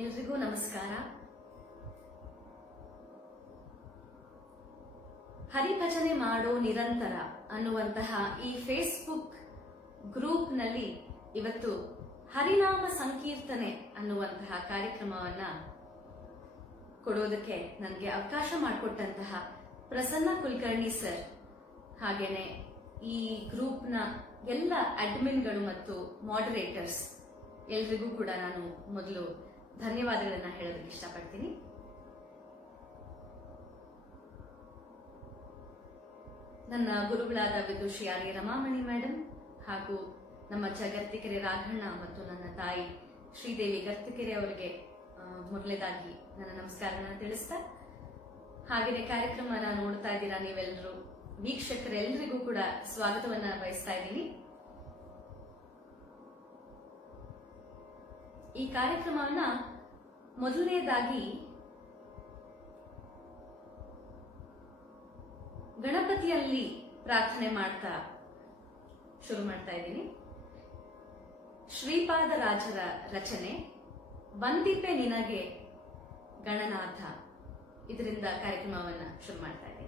ಎಲ್ರಿಗೂ ನಮಸ್ಕಾರ. ಹರಿಭಜನೆ ಮಾಡೋ ನಿರಂತರ ಅನ್ನುವಂತಹ ಈ ಫೇಸ್ಬುಕ್ ಗ್ರೂಪ್ನಲ್ಲಿ ಇವತ್ತು ಹರಿನಾಮ ಸಂಕೀರ್ತನೆ ಅನ್ನುವಂತಹ ಕಾರ್ಯಕ್ರಮವನ್ನ ಕೊಡೋದಕ್ಕೆ ನನಗೆ ಅವಕಾಶ ಮಾಡಿಕೊಟ್ಟಂತಹ ಪ್ರಸನ್ನ ಕುಲಕರ್ಣಿ ಸರ್, ಹಾಗೇನೆ ಈ ಗ್ರೂಪ್ನ ಎಲ್ಲ ಅಡ್ಮಿನ್ಗಳು ಮತ್ತು ಮಾಡರೇಟರ್ಸ್ ಎಲ್ರಿಗೂ ಕೂಡ ನಾನು ಮೊದಲು ಧನ್ಯವಾದಗಳನ್ನ ಹೇಳೋದಕ್ಕೆ ಇಷ್ಟಪಡ್ತೀನಿ. ನನ್ನ ಗುರುಗಳಾದ ವಿದುಷಿ ಆರ್ ಎ ರಮಾಮಣಿ ಮೇಡಮ್ ಹಾಗೂ ನಮ್ಮ ಗರ್ತಿಕೆರೆ ರಾಘಣ್ಣ ಮತ್ತು ನನ್ನ ತಾಯಿ ಶ್ರೀದೇವಿ ಗರ್ತಿಕೆರೆ ಅವರಿಗೆ ಮೊದಲನೇದಾಗಿ ನನ್ನ ನಮಸ್ಕಾರಗಳನ್ನ ತಿಳಿಸ್ತಾ, ಹಾಗೆಯೇ ಕಾರ್ಯಕ್ರಮನ ನೋಡ್ತಾ ಇದ್ದೀರಾ ನೀವೆಲ್ಲರೂ ವೀಕ್ಷಕರೆಲ್ಲರಿಗೂ ಕೂಡ ಸ್ವಾಗತವನ್ನ ಬಯಸ್ತಾ ಇದ್ದೀನಿ. ಈ ಕಾರ್ಯಕ್ರಮವನ್ನ ಮೊದಲನೇದಾಗಿ ಗಣಪತಿಯಲ್ಲಿ ಪ್ರಾರ್ಥನೆ ಮಾಡ್ತಾ ಶುರು ಮಾಡ್ತಾ ಇದ್ದೀನಿ. ಶ್ರೀಪಾದರಾಜರ ರಚನೆ ವಂದಿಪೆ ನಿನಗೆ ಗಣನಾಥ, ಇದರಿಂದ ಕಾರ್ಯಕ್ರಮವನ್ನ ಶುರು ಮಾಡ್ತಾ ಇದ್ದೀನಿ.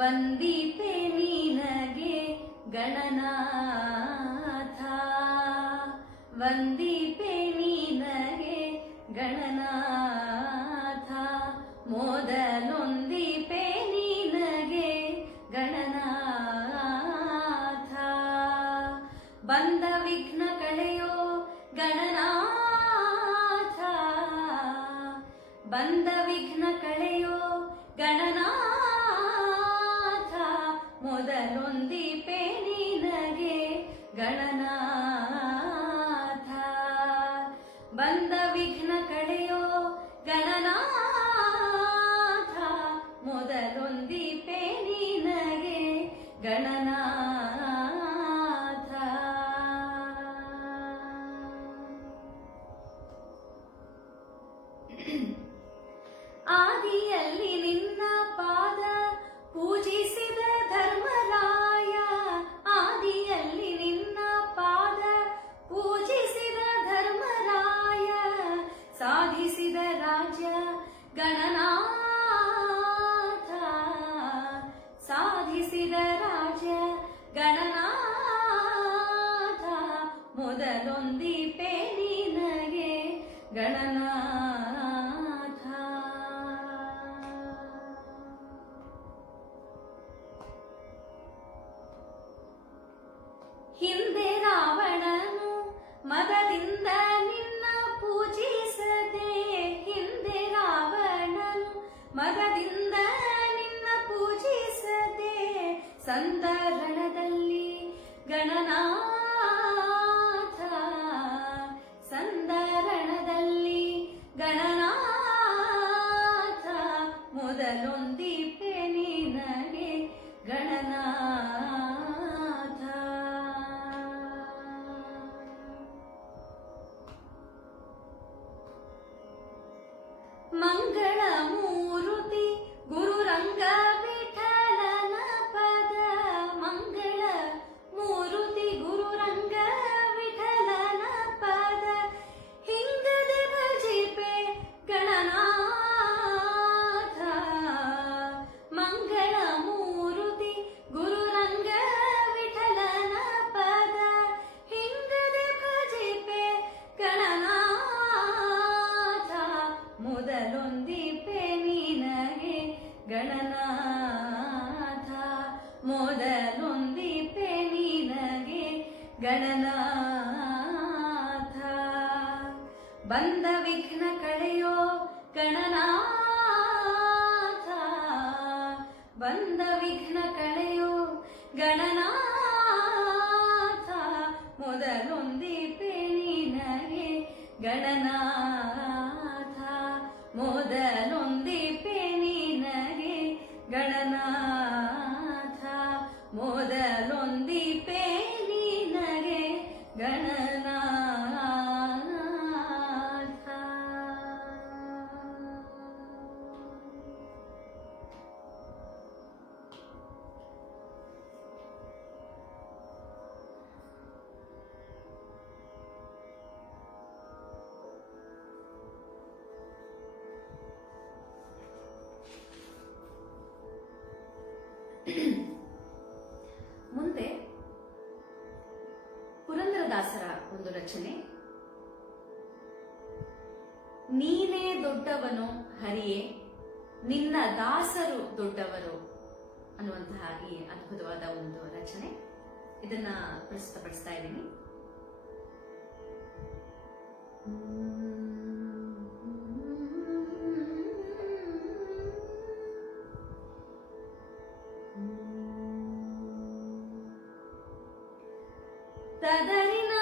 ವಂದಿಪೆ ನಿನಗೆ ಗಣನಾಥ, ವಂದಿಪೆ ನಿನಗೆ ಗಣನಾಥ, ಮೊದಲೊಂದಿಪೆ ನಿನಗೆ ಗಣನಾಥ, ಬಂದ ವಿಘ್ನ ಕಳೆಯೋ ಗಣನಾಥ, ಬಂದ ವಿಘ್ನ ಕಳೆಯೋ ಗಣನಾಥ, ಮೊದಲೊಂದಿಪೆ ನಿನಗೆ ಗಣನಾಥ, ಬಂದ ವಿಘ್ನ ಕಳೆಯೋ ಗಣನಾಥ, ಮೊದಲೊಂದಿಪೆ ನಿನಗೆ ಗಣನಾಥ. ಆದಿಯಲ್ಲಿ ನಿನ್ನ ಪಾದ ಪೂಜಿಸಿದ ಧರ್ಮರಾಯ, ಆದಿಯಲ್ಲಿ ನಿನ್ನ ಪಾದ ಪೂಜಿಸಿದ ಧರ್ಮರಾಯ, ಸಾಧಿಸಿದ ರಾಜ್ಯ ಗಣನಾಥ, ಸಾಧಿಸಿದ ರಾಜ್ಯ ಗಣನಾಥ, ಮೊದಲೊಂದಿಪೆ ನಿನಗೆ ಗಣನಾಥ. ಹಿಂದೆ ರಾವಣನು ಮದದಿಂದ ನಿನ್ನ ಪೂಜಿಸದೆ, ಹಿಂದೆ ರಾವಣನು ಮದದಿಂದ ನಿನ್ನ ಪೂಜಿಸದೆ, ಸಂದರಣದಲ್ಲಿ ಗಣನಾಥ, ಸಂದರಣದಲ್ಲಿ ಗಣನಾಥ, ಮೊದಲೊಂದಿಪೆ ನಿನಗೆ ಗಣನಾಥ. ಮಂಗಳ ಮೂರುತಿ ಗುರುರಂಗ ವಿಠಲನ ಪದ, ಮಂಗಳ ಮೂರುತಿ ಗುರುರಂಗ ವಿಠಲನ ಪದ, ಹಿಂಗದೆ ಭಜಿಪೆ ಗಣನಾಥ, ಮಂಗಳ ಮೂರುತಿ ಗುರುರಂಗ ವಿಠಲನ ಪದ, ಹಿಂಗದೆ ಭಜಿಪೆ ಗಣನಾಥ, ಮೊದಲೊಂದಿಪೆ ನಿನಗೆ ಗಣನಾಥ, ಮೊದಲೊಂದಿಪೆ ನಿನಗೆ ಗಣನಾಥ, ಬಂದ ವಿಘ್ನ ಕಳೆಯೋ ಗಣನಾಥ, ಬಂದ ವಿಘ್ನ ಕಳೆಯೋ ಮೊದಲೊಂದಿಪೆ ನಿನಗೆ ಗಣನಾಥ. ಮುಂದೆ ಪುರಂದರದಾಸರ ಒಂದು ರಚನೆ, ನೀನೇ ದೊಡ್ಡವನು ಹರಿಯೇ ನಿನ್ನ ದಾಸರು ದೊಡ್ಡವರು ಅನ್ನುವಂತಹ ಈ ಅದ್ಭುತವಾದ ಒಂದು ರಚನೆ. ಇದನ್ನ ಪ್ರಸ್ತುತಪಡಿಸ್ತಾ ಇದ್ದೀನಿ. ತದರಿನ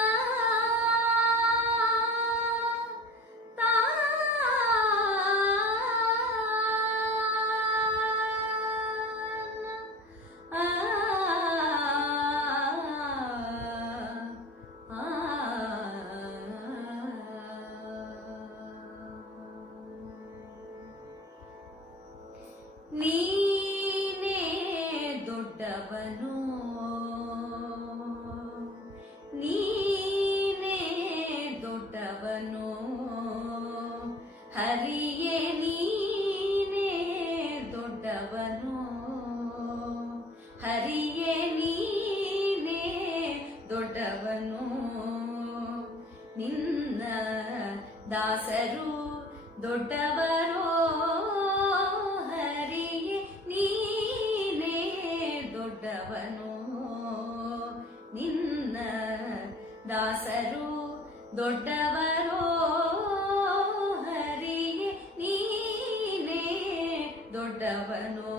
ನೀನೇ ದೊಡ್ಡವನು, ನೀನೇ ದೊಡ್ಡವನು ಹರಿಯೇ ನೀನೇ ದೊಡ್ಡವನು, ಹರಿಯೇ ನೀನೇ ದೊಡ್ಡವನು. ನಿನ್ನ ದಾಸರು ದೊಡ್ಡವರೋ ಹರಿಯೇ ನೀನೇ ದೊಡ್ಡವನು. ನಿನ್ನ ದಾಸರು ದೊಡ್ಡವರೋ ಹರಿಯೇ ನೀನೇ ದೊಡ್ಡವನು.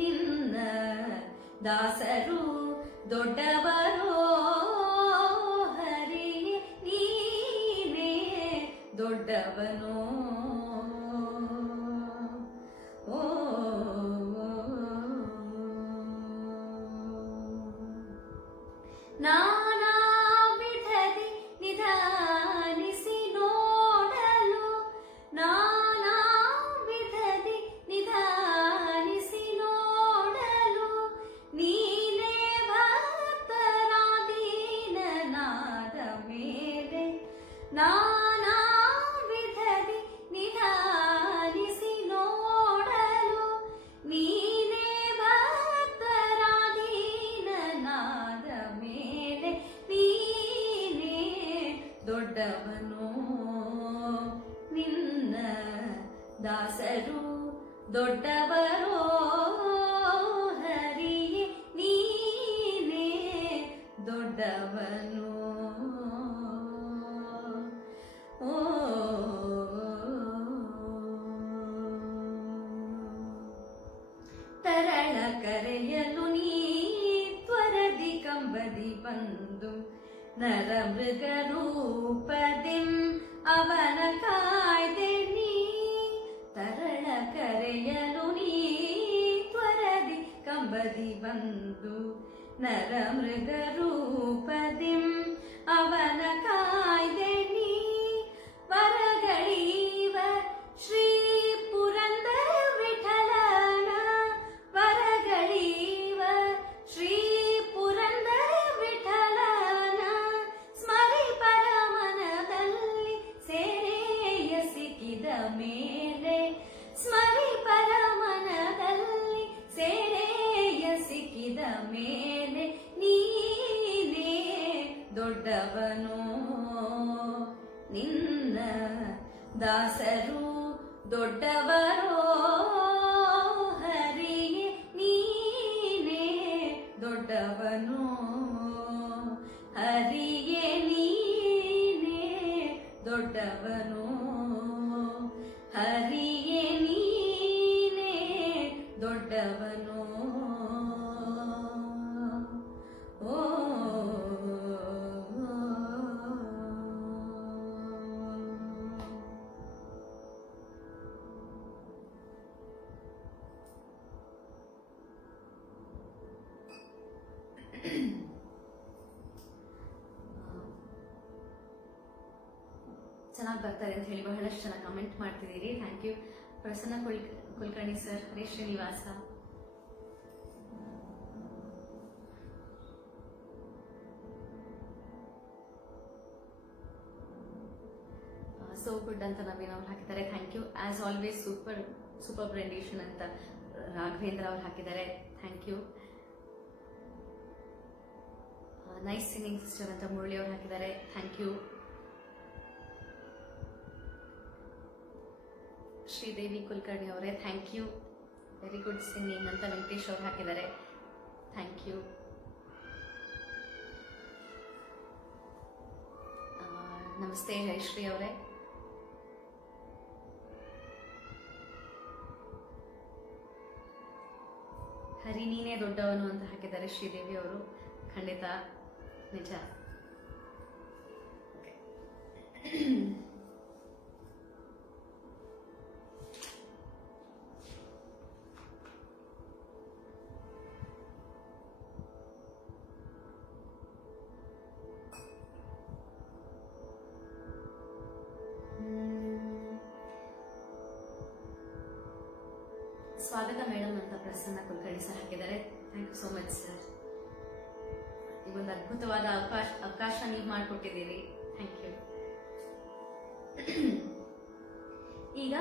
ನಿನ್ನ ದಾಸರು ದೊಡ್ಡವರೋ ಹರಿಯೇ ನೀನೇ ದೊಡ್ಡವನು. ಓ ನಾನಾ ವಿಧದಿ ನಿಧಾನಿಸಿ ನೋಡಲು, ನಾನಾ ವಿಧದಿ ನಿಧಾನಿಸಿ ನೋಡಲು, ನೀನೇ ಭಕ್ತರಾದೀನನಾದ ಮೇಲೆ, ನಾನಾ ವಿಧದಿ ನಿಧಾನಿಸಿ ನೋಡಲು, ನೀನೇ ಭಕ್ತರಾದೀನನಾದ ಮೇಲೆ, ನೀನೇ ದೊಡ್ಡವನು. ನಿನ್ನ ದಾಸರು ದೊಡ್ಡವರೋ ಹರಿಯೇ ನೀನೇ ದೊಡ್ಡವನು. ಓ ತರಳ ಕರೆಯಲು ನೀ ತ್ವರದಿ ಕಂಬದಿ ಬಂದು, ನರ ಮೃಗ ರೂಪದಿಂ ಅವನ ಕಾಯ್ದೆ ನೀ. ತರಳ ಕರೆಯಲು ನೀ ತ್ವರದಿ ಕಂಬದಿ ಬಂದು, ನರ ಮೃಗ ರೂಪದಿಂ ಅವನ ಕಾಯ್ದೆ ನೀ. ವರಗಳೀವ ಶ್ರೀ ಪುರಂದರ ವಿಠಲನ, ವರಗಳೀವ ಶ್ರೀ ಪುರಂದರ ವಿಠಲನ, ಸ್ಮರಿ ಪರಮನದಲ್ಲಿ ಸೇರೆಯ ಸಿಕ್ಕಿದ ಮೇಲೆ, ಸ್ಮರಿ ಪರಮನದಲ್ಲಿ ಸೇರೆಯ ಸಿಕ್ಕಿದ ಮೇಲೆ, ನೀನೇ ದೊಡ್ಡವನು. ನಿನ್ನ ದಾಸರು ದೊಡ್ಡವರೋ ಹರಿಯೇ ನೀನೇ ದೊಡ್ಡವನು, ಹರಿಯೇ ನೀನೇ ದೊಡ್ಡವನು, ಹರಿಯೇ ನೀನೇ ದೊಡ್ಡವನು. ಓ ಚೆನ್ನಾಗಿ ಬರ್ತಾರೆ ಅಂತ ಹೇಳಿ ಬಹಳಷ್ಟು ಜನ ಕಮೆಂಟ್ ಮಾಡ್ತಿದ್ದೀರಿ. Thank you. Prasanna Kulkarni sir, Hare Srinivasa, so good ಅಂತ ನವೀನ್ ಅವ್ರು ಹಾಕಿದ್ದಾರೆ. Thank you. As always super rendition ಅಂತ ರಾಘವೇಂದ್ರ ಅವ್ರು ಹಾಕಿದ್ದಾರೆ. Thank you. Nice singing sister ಅಂತ ಮುರಳಿ ಅವ್ರು ಹಾಕಿದ್ದಾರೆ. Thank you. ಶ್ರೀದೇವಿ ಕುಲಕರ್ಣಿ ಅವರೇ thank you. Very good singing ಅಂತ ವೆಂಕಟೇಶ್ ಅವ್ರು ಹಾಕಿದ್ದಾರೆ. Thank you. ನಮಸ್ತೆ ಜಯಶ್ರೀ ಅವರೇ. ಹರಿ ನೀನೇ ದೊಡ್ಡವನು ಅಂತ ಹಾಕಿದ್ದಾರೆ ಶ್ರೀದೇವಿ ಅವರು. ಖಂಡಿತ ನಿಜ. ಸ್ವಾಗತ ಮೇಡಮ್ ಅಂತ ಪ್ರಸನ್ನ ಕುಲಕರ್ಣಿ ಸರ್ ಹಾಕಿದ್ದಾರೆ. Thank you so much sir. ಈ ಒಂದು ಅದ್ಭುತವಾದ ಅವಕಾಶ ನೀವು ಮಾಡಿಕೊಟ್ಟಿದ್ದೀರಿ. Thank you. ಈಗ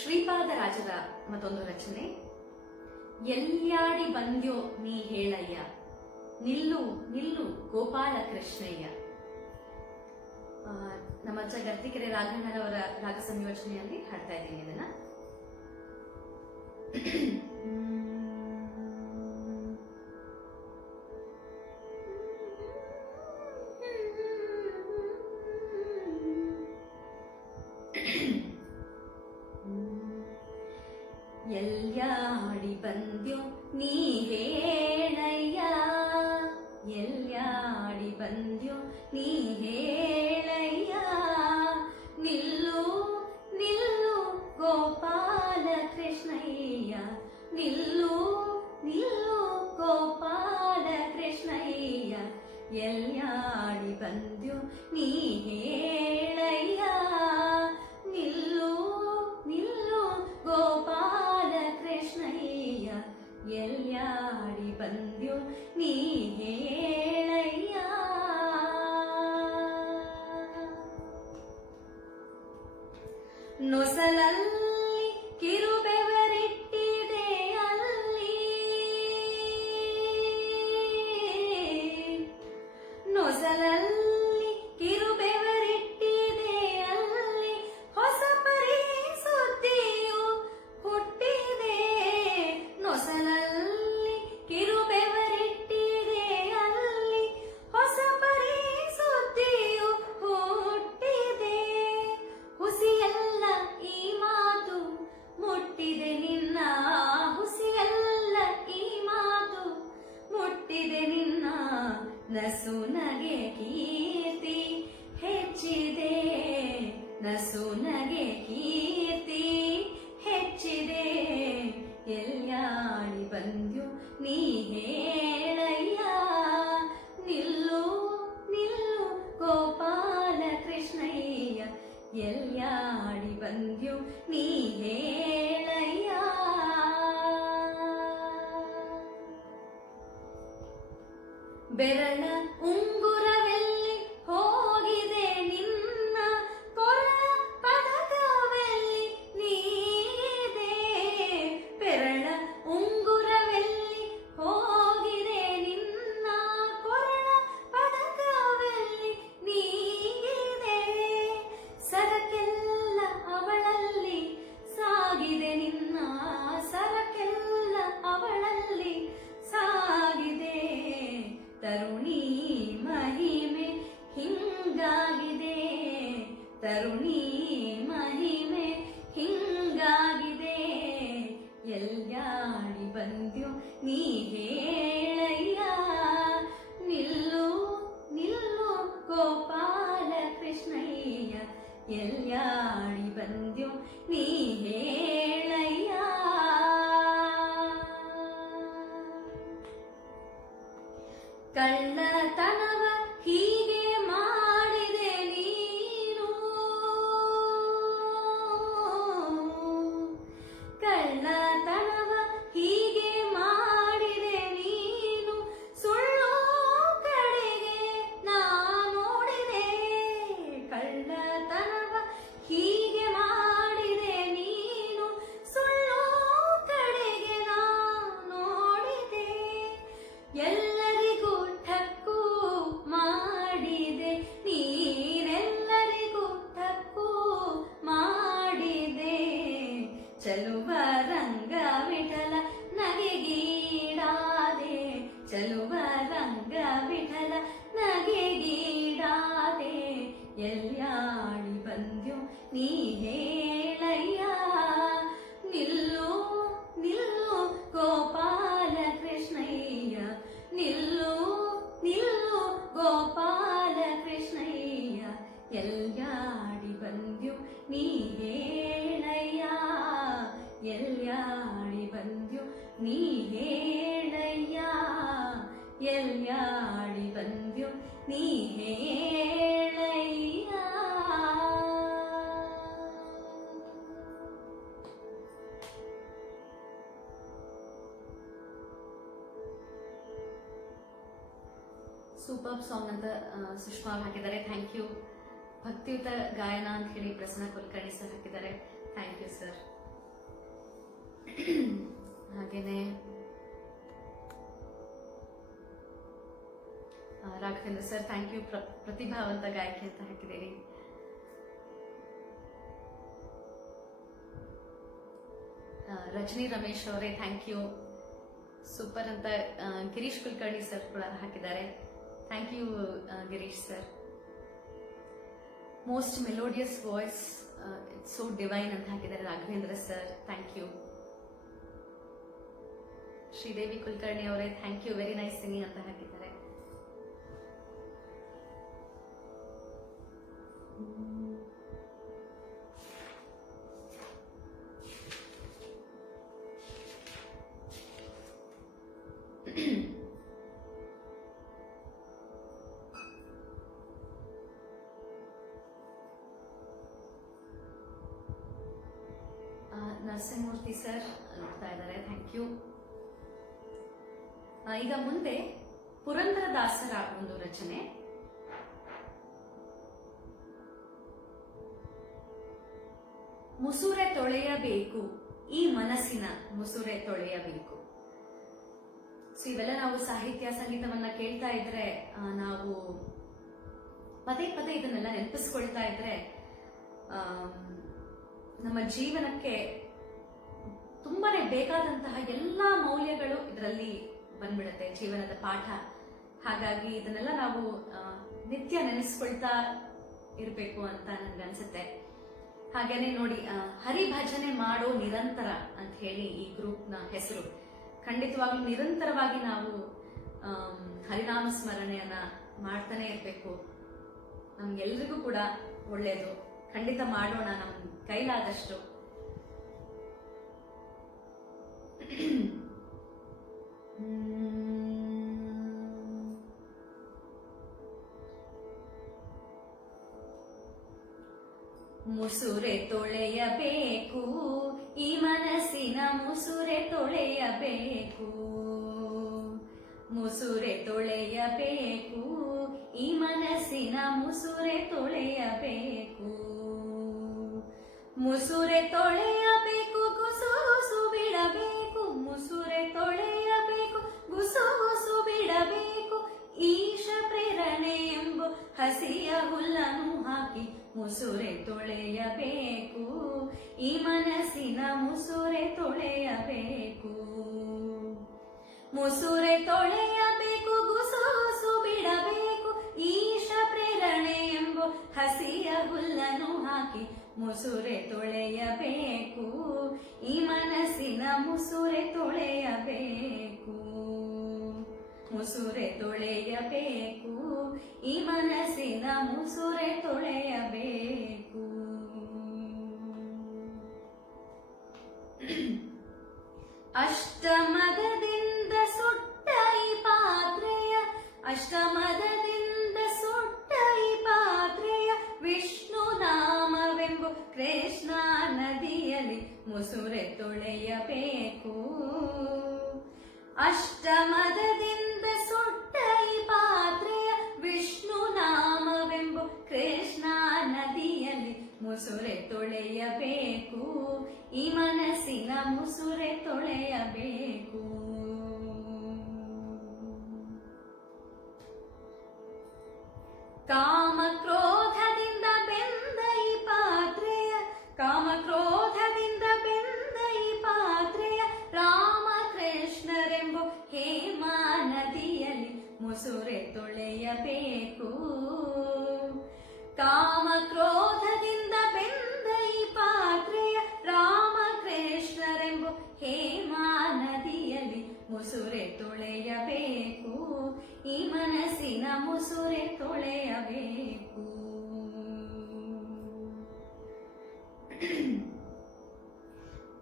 ಶ್ರೀಪಾದ ರಾಜರ ಮತ್ತೊಂದು ರಚನೆ, ಎಲ್ಯಾಡಿ ಬಂದ್ಯೋ ನೀ ಹೇಳಯ್ಯ, ನಿಲ್ಲು ನಿಲ್ಲು ಗೋಪಾಲ ಕೃಷ್ಣಯ್ಯ. ನಮ್ಮ ಗರ್ತಿಕೆರೆ ರಾಘಣ್ಣರವರ ರಾಗ ಸಂಯೋಜನೆಯಲ್ಲಿ ಹಾಡ್ತಾ ಇದ್ದೀನಿ ಇದನ್ನ. ಎಲ್ಯಾಡಿ ಬಂದ್ಯೋ ನೀ ಹೇಳಯ್ಯ, ಎಲ್ಯಾಡಿ ಬಂದ್ಯೋ ನೀ ಹೇಳಯ್ಯ, ನಿಲ್ಲು ನಿಲ್ಲು ಗೋಪಾಲ ಕೃಷ್ಣಯ್ಯ, ನಿಲ್ಲು ನಿಲ್ಲು ಗೋಪಾಲ ಕೃಷ್ಣಯ್ಯ, ಎಲ್ಯಾಡಿ ಬಂದ್ಯೋ ನೀ ಹೇಳಯ್ಯ, ನಿಲ್ಲು ನಿಲ್ಲು ಗೋಪಾಲ ಕೃಷ್ಣಯ್ಯ, ಎಲ್ಯಾಡಿ ಬಂದ್ಯೋ ನೀ ಹೇಳಯ್ಯ. ನೊಸಲಲ್ಲಿ ಕಿರುಬೆವರಿಟ್ಟಿದೆ ಅಲ್ಲಿ, ನೊಸಲಲ್ಲಿ ಕಿರುಬೆವರಿಟ್ಟಿದೆ ಅಲ್ಲಿ, ಹೊಸ ಪರಿ ಸುದ್ದಿಯು ಹುಟ್ಟಿದೆ, ನೊಸಲಲ್ಲಿ ಕಿರುಬೆವರಿಟ್ಟಿದೆ ಅಲ್ಲಿ, ಹೊಸ ಪರಿ ಸುದ್ದಿಯು ಹುಟ್ಟಿದೆ, ಹುಸಿಯಲ್ಲ ಈ ಮಾತು ಮುಟ್ಟಿದೆ ನಿನ್ನ, ಹುಸಿಯಲ್ಲ ಈ ಮಾತು ಮುಟ್ಟಿದೆ ನಿನ್ನ, ನಸು ನಗೆ ಕೀರ್ತಿ ಹೆಚ್ಚಿದೆ, ನಸು ನಗೆ ಕೀರ್ತಿ ಹೆಚ್ಚಿದೆ, ಎಲ್ಯಾಡಿ ಬಂದ್ಯೋ ನೀ ಹೇಳಯ್ಯ, ನಿಲ್ಲು ನಿಲ್ಲು ಗೋಪಾಲ ಕೃಷ್ಣಯ್ಯ, ಎಲ್ಯಾಡಿ ಬಂದ್ಯೋ ನೀ ಹೇಳಯ್ಯ. ಬೆರಳ ಉಂಗುರವೆಲ್ಲಿ ಹೋಗಿದೆ ನಿನ್ನ, ಕೊರಳ ಪದಕವೆಲ್ಲಿ ನೀಗಿದೆ, ಬೆರಳ ಉಂಗುರವೆಲ್ಲಿ ಹೋಗಿದೆ ನಿನ್ನ, ಕೊರಳ ಪದಕವೆಲ್ಲಿ ನೀಗಿದೆ, ಸರಕೆಲ್ಲ ಅವಳಲ್ಲಿ ಸಾಗಿದೆ ನಿನ್ನ, ಸರಕೆಲ್ಲ ಅವಳಲ್ಲಿ ಸಾಗಿದೆ, ತರುಣಿ ಮಹಿಮೆ ಹಿಂಗಾಗಿದೆ, ತರುಣಿ ಮಹಿಮೆ ಹಿಂಗಾಗಿದೆ, ಎಲ್ಯಾಡಿ ಬಂದ್ಯೋ ನೀ ಹೇಳಯ್ಯ, ನಿಲ್ಲು ನಿಲ್ಲು ಗೋಪಾಲ ಕೃಷ್ಣಯ್ಯ, ಎಲ್ಯಾಡಿ ಬಂದ್ಯೋ ನೀ ಹೇಳಯ್ಯ. ಕಳ್ಳತನವ ಹೀಗೆ ಮಾಡಿದೆ ನೀನು, ಕಳ್ಳತನವ ಹೀಗೆ ಮಾಡಿದೆ ನೀನು, ಸುಳ್ಳು ಕಡೆಗೆ ನಾ ನೋಡಿದೆ. ಕಳ್ಳತನವ ಹೀಗೆ ಮಾಡಿದೆ ನೀನು, ಸುಳ್ಳು ಕಡೆಗೆ ನಾ ನೋಡಿದೆ. ಎಲ್ಲರಿಗೂ ಠಕ್ಕು ಮಾಡಿದೆ ನೀನೆಲ್ಲರಿಗೂ ಠಕ್ಕು ಮಾಡಿದೆ. ಚಲುವ ರಂಗ ವಿಠಲ ನಗೆಗೀಡಾದೆ, ಚಲುವ ರಂಗ ವಿಠಲ ನಗೆಗೀಡಾದೆ. ಎಲ್ಯಾಡಿ ಬಂದ್ಯೋ ನೀ ಹೇಳಯ್ಯ, ನಿಲ್ಲು ನಿಲ್ಲು ಗೋಪಾಲ ಕೃಷ್ಣಯ್ಯ, ನಿಲ್ಲು ನಿಲ್ಲು ಗೋಪಾಲ ಕೃಷ್ಣಯ್ಯ. ಎಲ್ಯಾಡಿ ಬಂದ್ಯೋ ನೀ ಹೇಳಯ್ಯ, ಎಲ್ಯಾಡಿ ಬಂದ್ಯೋ ನೀ ಹೇಳಯ್ಯ, ಎಲ್ಯಾಡಿ ಬಂದ್ಯೋ ನೀ ಹೇಳಯ್ಯ. ಸೂಪರ್ ಸಾಂಗ್ ಅಂತ ಸುಷ್ಮಾ ಅವ್ರು ಹಾಕಿದ್ದಾರೆ, ಥ್ಯಾಂಕ್ ಯು. ಭಕ್ತಿಯುತ ಗಾಯನ ಅಂತ ಹೇಳಿ ಪ್ರಸನ್ನ ಕುಲಕರ್ಣಿ ಸರ್ ಹಾಕಿದ್ದಾರೆ, ಥ್ಯಾಂಕ್ ಯು ಸರ್. ಹಾಗೇನೆ ರಾಘವೇಂದ್ರ ಸರ್, ಥ್ಯಾಂಕ್ ಯು. ಪ್ರತಿಭಾವಂತ ಗಾಯಕಿ ಅಂತ ಹಾಕಿದ್ದೀರಿ. ರಜನಿ ರಮೇಶ್ ಅವರೇ ಥ್ಯಾಂಕ್ ಯು. ಸೂಪರ್ ಅಂತ ಗಿರೀಶ್ ಕುಲಕರ್ಣಿ ಸರ್ ಕೂಡ ಹಾಕಿದ್ದಾರೆ, thank you Girish sir. Most melodious voice, it's so divine ಅಂತ ಹಾಕಿದ್ದಾರೆ Raghavendra sir, thank you. Sridevi Kulkarni ಅವರೇ thank you, very nice singing ಅಂತ ಹಾಕಿದ್ದಾರೆ. ನರಸಿಂಹಮೂರ್ತಿ ಸರ್ ನೋಡ್ತಾ ಇದ್ದಾರೆ, ಥ್ಯಾಂಕ್ ಯು. ಈಗ ಮುಂದೆ ಪುರಂದರದಾಸರ ಒಂದು ರಚನೆ, ಮುಸುರೆ ತೊಳೆಯಬೇಕು ಈ ಮನಸ್ಸಿನ ಮುಸುರೆ ತೊಳೆಯಬೇಕು. ಸೊ ಇವೆಲ್ಲ ನಾವು ಸಾಹಿತ್ಯ ಸಂಗೀತವನ್ನ ಕೇಳ್ತಾ ಇದ್ರೆ, ನಾವು ಪದೇ ಪದೇ ಇದನ್ನೆಲ್ಲ ನೆನಪಿಸ್ಕೊಳ್ತಾ ಇದ್ರೆ ನಮ್ಮ ಜೀವನಕ್ಕೆ ತುಂಬಾನೇ ಬೇಕಾದಂತಹ ಎಲ್ಲಾ ಮೌಲ್ಯಗಳು ಇದರಲ್ಲಿ ಬಂದ್ಬಿಡುತ್ತೆ, ಜೀವನದ ಪಾಠ. ಹಾಗಾಗಿ ಇದನ್ನೆಲ್ಲ ನಾವು ನಿತ್ಯ ನೆನೆಸ್ಕೊಳ್ತಾ ಇರಬೇಕು ಅಂತ ನನ್ಗನ್ಸುತ್ತೆ. ಹಾಗೇನೆ ನೋಡಿ, ಹರಿಭಜನೆ ಮಾಡೋ ನಿರಂತರ ಅಂತ ಹೇಳಿ ಈ ಗ್ರೂಪ್ ನ ಹೆಸರು. ಖಂಡಿತವಾಗ್ಲೂ ನಿರಂತರವಾಗಿ ನಾವು ಹರಿನಾಮ ಸ್ಮರಣೆಯನ್ನ ಮಾಡ್ತಾನೆ ಇರ್ಬೇಕು, ನಮ್ಗೆಲ್ರಿಗೂ ಕೂಡ ಒಳ್ಳೇದು. ಖಂಡಿತ ಮಾಡೋಣ ನಮ್ ಕೈಲಾದಷ್ಟು. ಮುಸುರೆ ತೊಳೆಯಬೇಕು ಈ ಮನಸ್ಸಿನ ಮುಸುರೆ ತೊಳೆಯಬೇಕು, ಮುಸುರೆ ತೊಳೆಯಬೇಕು ಈ ಮನಸ್ಸಿನ ಮುಸುರೆ ತೊಳೆಯಬೇಕು, ಮುಸುರೆ ತೊಳೆಯಬೇಕು ಗುಸು ಗುಸು ಬಿಡಬೇಕು, ಮುಸುರೆ ತೊಳೆಯಬೇಕು ಗುಸು ಗುಸು ಬಿಡಬೇಕು. ಈಶ ಪ್ರೇರಣೆ ಎಂಬ ಹಸಿಯ ಹುಲ್ಲನ್ನು ಹಾಕಿ ಮುಸುರೆ ತೊಳೆಯಬೇಕು ಈ ಮನಸ್ಸಿನ ಮುಸುರೆ ತೊಳೆಯಬೇಕು, ಮುಸುರೆ ತೊಳೆಯಬೇಕು ಗುಸು ಗುಸು ಬಿಡಬೇಕು. ಈಶ ಪ್ರೇರಣೆ ಎಂಬ ಹಸಿಯ ಹುಲ್ಲನ್ನು ಹಾಕಿ ಮುಸುರೆ ತೊಳೆಯಬೇಕು ಈ ಮನಸ್ಸಿನ ಮುಸುರೆ ತೊಳೆಯಬೇಕು, ಮುಸುರೆ ತೊಳೆಯಬೇಕು ಈ ಮನಸ್ಸಿನ ಮುಸುರೆ ತೊಳೆಯಬೇಕು. ಅಷ್ಟಮದದಿಂದ ಸುಟ್ಟ ಈ ಪಾತ್ರೆಯ, ಅಷ್ಟಮದದಿಂದ ಸುಟ್ಟ ಈ ಪಾತ್ರೆಯ ವಿಷ್ಣು ನಾಮವೆಂಬ ಕೃಷ್ಣ ನದಿಯಲ್ಲಿ ಮುಸುರೆ ತೊಳೆಯಬೇಕು. ಅಷ್ಟಮದದಿಂದ ಸುಟ್ಟ ಈ ಪಾತ್ರೆಯ ವಿಷ್ಣು ನಾಮವೆಂಬು ಕೃಷ್ಣ ನದಿಯಲ್ಲಿ ಮುಸುರೆ ತೊಳೆಯಬೇಕು. ಈ ಮನಸ್ಸಿನ ಮುಸುರೆ ತೊಳೆಯಬೇಕು. ಕಾಮಕ್ರೋಧದಿಂದ ಬೆಂದ ಈ ಪಾತ್ರೆಯ, ಕಾಮಕ್ರೋಧದಿಂದ ಬೆಂದ ಈ ಪಾತ್ರೆಯ ರಾಮಕೃಷ್ಣರೆಂಬು ಹೇಮಾ ನದಿಯಲ್ಲಿ ಮುಸುರೆ ತೊಳೆಯಬೇಕು. ಕಾಮಕ್ರೋಧದಿಂದ ಬೆಂದ ಈ ಪಾತ್ರೆಯ ರಾಮಕೃಷ್ಣರೆಂಬು ಹೇಮಾ ನದಿಯಲ್ಲಿ ಮುಸುರೆ ತೊಳೆಯಬೇಕು. ಈ ಮನಸ್ಸಿನ ಮುಸುರೆ ತೊಳೆಯಬೇಕು.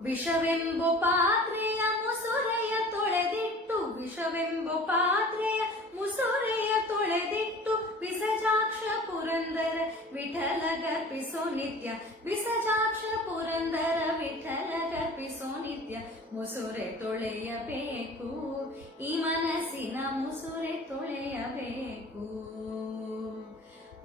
ವಿಷವೆಂಬು ಪಾತ್ರೆಯ ಮುಸುರೆಯ ತೊಳೆದಿಟ್ಟು, ವಿಷವೆಂಬು ಪಾತ್ರೆಯ ಮುಸುರೆಯ ತೊಳೆದಿಟ್ಟು ವಿಸಜಾಕ್ಷ ಪುರಂದರ ವಿಠಲ ಗರ್ಪಿಸೋ ನಿತ್ಯ, ವಿಸಜಾಕ್ಷ ಪುರಂದರ ವಿಠಲ ಗರ್ಪಿಸೋ ನಿತ್ಯ ಮುಸುರೆ ತೊಳೆಯಬೇಕು. ಈ ಮನಸ್ಸಿನ ಮುಸುರೆ ತೊಳೆಯಬೇಕು.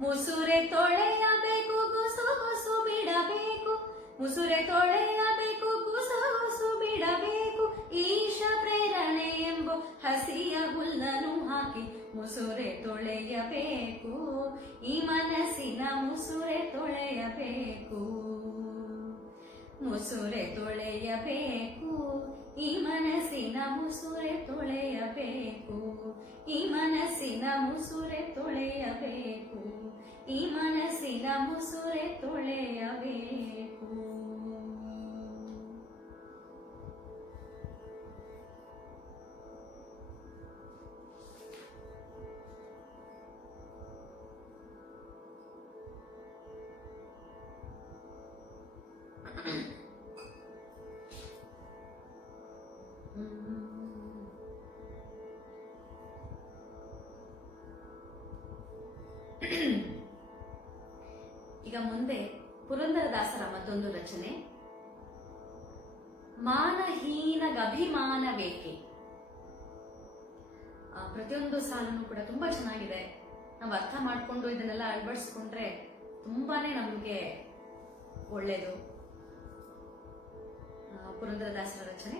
ಮುಸುರೆ ತೊಳೆಯಬೇಕು, ಗುಸು ಗುಸು ಬಿಡಬೇಕು. ಮುಸುರೆ ತೊಳೆಯಬೇಕು, ಗುಸು ಗುಸು ಬಿಡಬೇಕು. ಈಶ ಪ್ರೇರಣೆ ಎಂಬ ಹಸಿಯ ಹುಲ್ಲನ್ನು ಹಾಕಿ ಮುಸುರೆ ತೊಳೆಯಬೇಕು. ಈ ಮನಸ್ಸಿನ ಮುಸುರೆ ತೊಳೆಯಬೇಕು. ಮುಸುರೆ ತೊಳೆಯಬೇಕು. ಈ ಮನಸ್ಸಿನ ಮುಸುರೆ ತೊಳೆಯಬೇಕು. ಈ ಮನಸ್ಸಿನ ಮುಸುರೆ ತೊಳೆಯಬೇಕು. ಈ ಮನಸ್ಸಿನ ಮುಸುರೆ ತೊಳೆಯಬೇಕು. ಈಗ ಮುಂದೆ ಪುರಂದರದಾಸರ ಮತ್ತೊಂದು ರಚನೆ, ಮಾನಹೀನಗಭಿಮಾನವೇಕೆ. ಪ್ರತಿಯೊಂದು ಸಾಲನ್ನು ಕೂಡ ತುಂಬಾ ಚೆನ್ನಾಗಿದೆ. ನಾವು ಅರ್ಥ ಮಾಡಿಕೊಂಡು ಇದನ್ನೆಲ್ಲ ಅಳವಡಿಸ್ಕೊಂಡ್ರೆ ತುಂಬಾನೇ ನಮಗೆ ಒಳ್ಳೇದು. ಪುರಂದರದಾಸರ ರಚನೆ.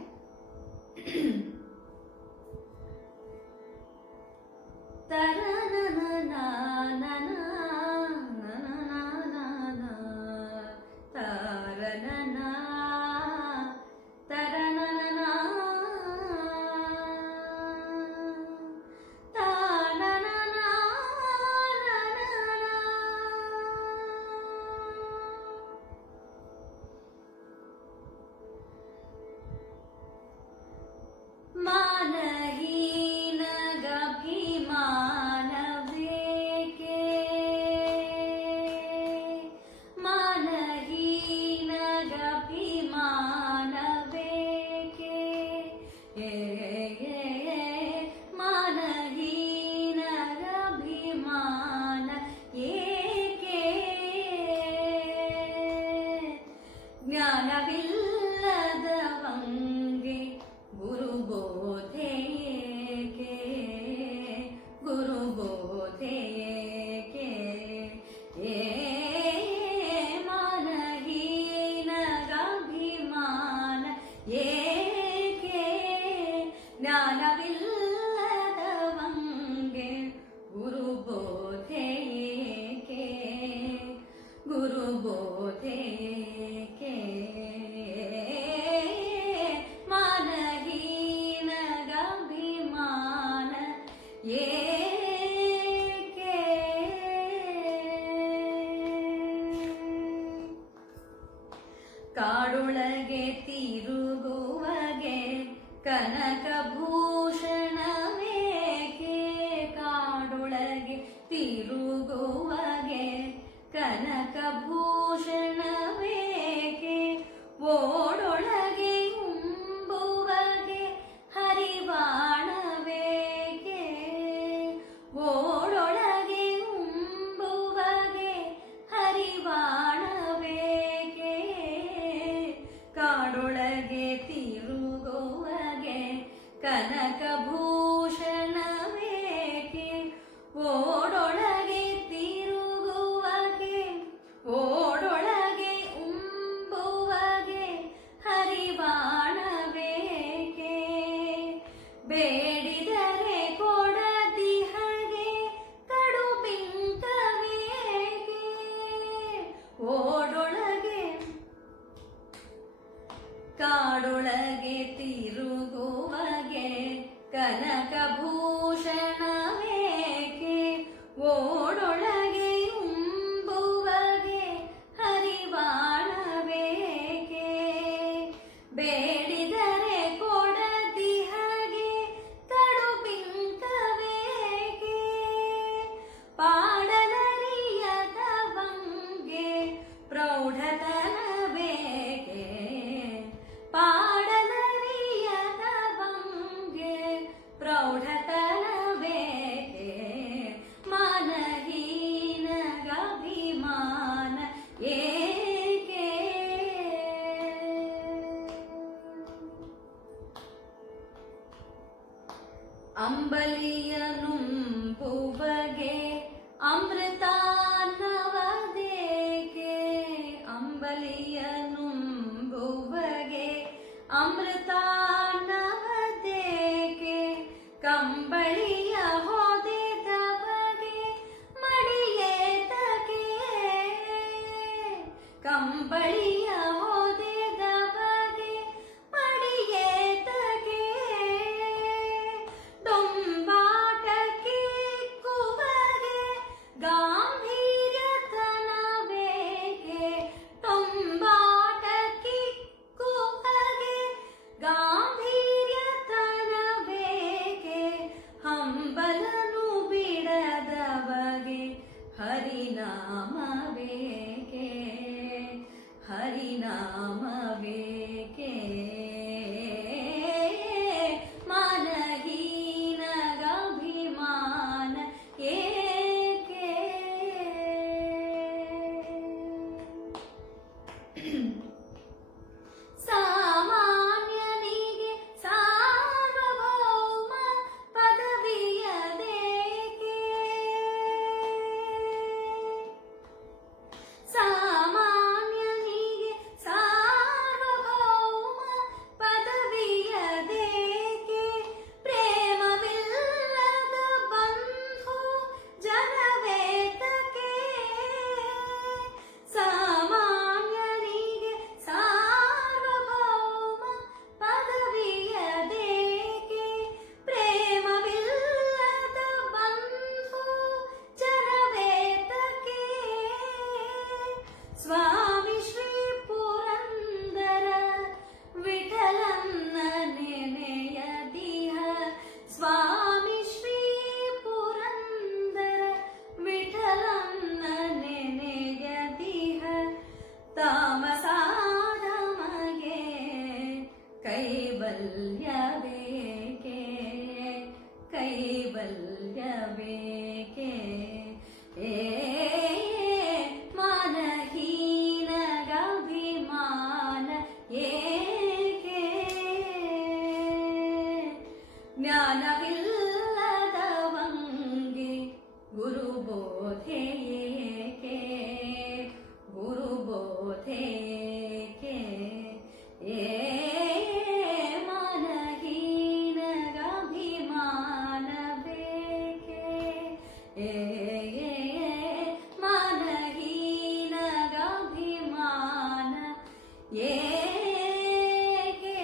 ಜ್ಞಾನವಿಲ್ಲದವಂಗೆ ಗುರುಬೋಧೆಯೇಕೆ, ಗುರುಬೋಧೆಯೇಕೆ. ಮಾನಹೀನಗಭಿಮಾನ ಏಕೆ, ಜ್ಞಾನವಿಲ್ಲದವಂಗೆ ಗುರುಬೋಧೆಯೇಕೆ, ಗುರುಬೋಧೆಯೇಕೆ. ಮಾನಹೀನಗಭಿಮಾನ ಏಕೆ. ಕಾಡೊಳಗೆ ತಿರುಗುವಗೆ ಕನಕಭೂಷಣವೇಕೆ, ಕಾಡೊಳಗೆ ತಿರುಗುವಗೆ ಕನಕಭೂಷಣವೇಕೆ. ಓಡೊಳಗೆ ಉಂಬುವಗೆ ಹರಿವಾಣವೇಕೆ, ಓಡೊಳಗೆ ಉಂಬುವಗೆ ಹರಿವಾಣವೇಕೆ. ಕಾಡು ಕನಕಭೂಷಣವೇಕೆ ಓಡೊಳಗೆ ತಿರುಗುವಗೆ ಓಡೊಳಗೆ ಉಂಬುವಗೆ ಹರಿವಾಣವೇಕೆ ಬೇಡಿದರೆ ಕೊಡದಿಹಗೆ ಕಡು ಬಿಂಕವೇಕೆ ಓಡೊಳಗೆ ಕಾಡೊಳಗೆ ತಿರುಗುವಗೆ ಕನಕಭೂಷಣವೇಕೆ ಓಡೊಳಗೆ ಉಂಬುವಗೆ ಹರಿವಾಣವೇಕೆ ಬೇಡಿದರೆ ಕೊಡದಿಹಗೆ ಕಡು ಬಿಂಕವೇಕೆ ಪಾಡಲರಿಯದ ಬಂಗೆ ಪ್ರೌಢತನವೇಕೆ ಪಾಡಲರಿಯದ ಬಂಗೆ ಪ್ರೌಢತನವೇಕೆ ಮಾನಹೀನಗಭಿಮಾನ ಏಕೆ ಅಂಬಲಿಯನುಂಬುವಗೆ ಅಮೃತಾನ್ನವದೇಕೆ ಅಂಬಲಿಯನುಂಬುವಗೆ ಅಮೃತಾನ್ನವದೇಕೆ ಕಂಬಳಿಯ ಹೊದೆದವಗೆ ಮಡಿಯೇತಕೆ ಕಂಬಳಿಯ ಹೊದೆದವಗೆ ಮಡಿಯೇತಕೆ ಡೊಂಬಾಟಕ್ಕೆ ಕುವಗೆ ಗಾಂಭೀರ್ಯತನವೇಕೆ ಡೊಂಬಾಟಕ್ಕೆ ಕುವಗೆ ಗಾಂಭೀರ್ಯತನವೇಕೆ ಹಂಬಲನು ಬಿಡದವಗೆ ಹರಿನಾಮವೇಕೆ ಹರಿನಾಮವೇಕೆ ಮಾನಹೀನಗಭಿಮಾನ ಏಕೆ ಸಾಮಾನ್ಯನಿಗೆ ಸಾರ್ವಭೌಮ ಪದವಿಯದೇಕೆ ಸಾಮಾನ್ಯನಿಗೆ ಸಾರ್ವಭೌಮ ಪದವಿಯದೇಕೆ ಪ್ರೇಮವಿಲ್ಲದ ಬಂಧು ಜನವೇತಕೆ ಸಾಮಾನ್ಯನಿಗೆ ಸಾರ್ವಭೌಮ ಪದವಿಯದೇಕೆ ಪ್ರೇಮವಿಲ್ಲದ ಬಂಧು ಜನವೇತಕೆ ಸ್ವಾಮಿ ಶ್ರೀ ಪುರಂದರ ವಿಠಲನ್ನ ನೆನೆಯದಿಹ ಸ್ವಾಮಿ ಶ್ರೀ ಪುರಂದರ ವಿಠಲನ್ನ ನೆನೆಯದಿಹ ತಾಮಸಾಧಮಗೆ ಕೈವಲ್ಯವೇಕೆ ಕೈವಲ್ಯವೇಕೆ ಮಾನಹೀನಗಭಿಮಾನ ಏಕೆ ಜ್ಞಾನವಿಲ್ಲದವಂಗೆ ಗುರುಬೋಧೆ ಏಕೆ ಗುರುಬೋಧೆ ಏಕೆ ಮಾನಹೀನಗಭಿಮಾನವೇಕೆ ಮಾನಹೀನಗಭಿಮಾನ ಏಕೆ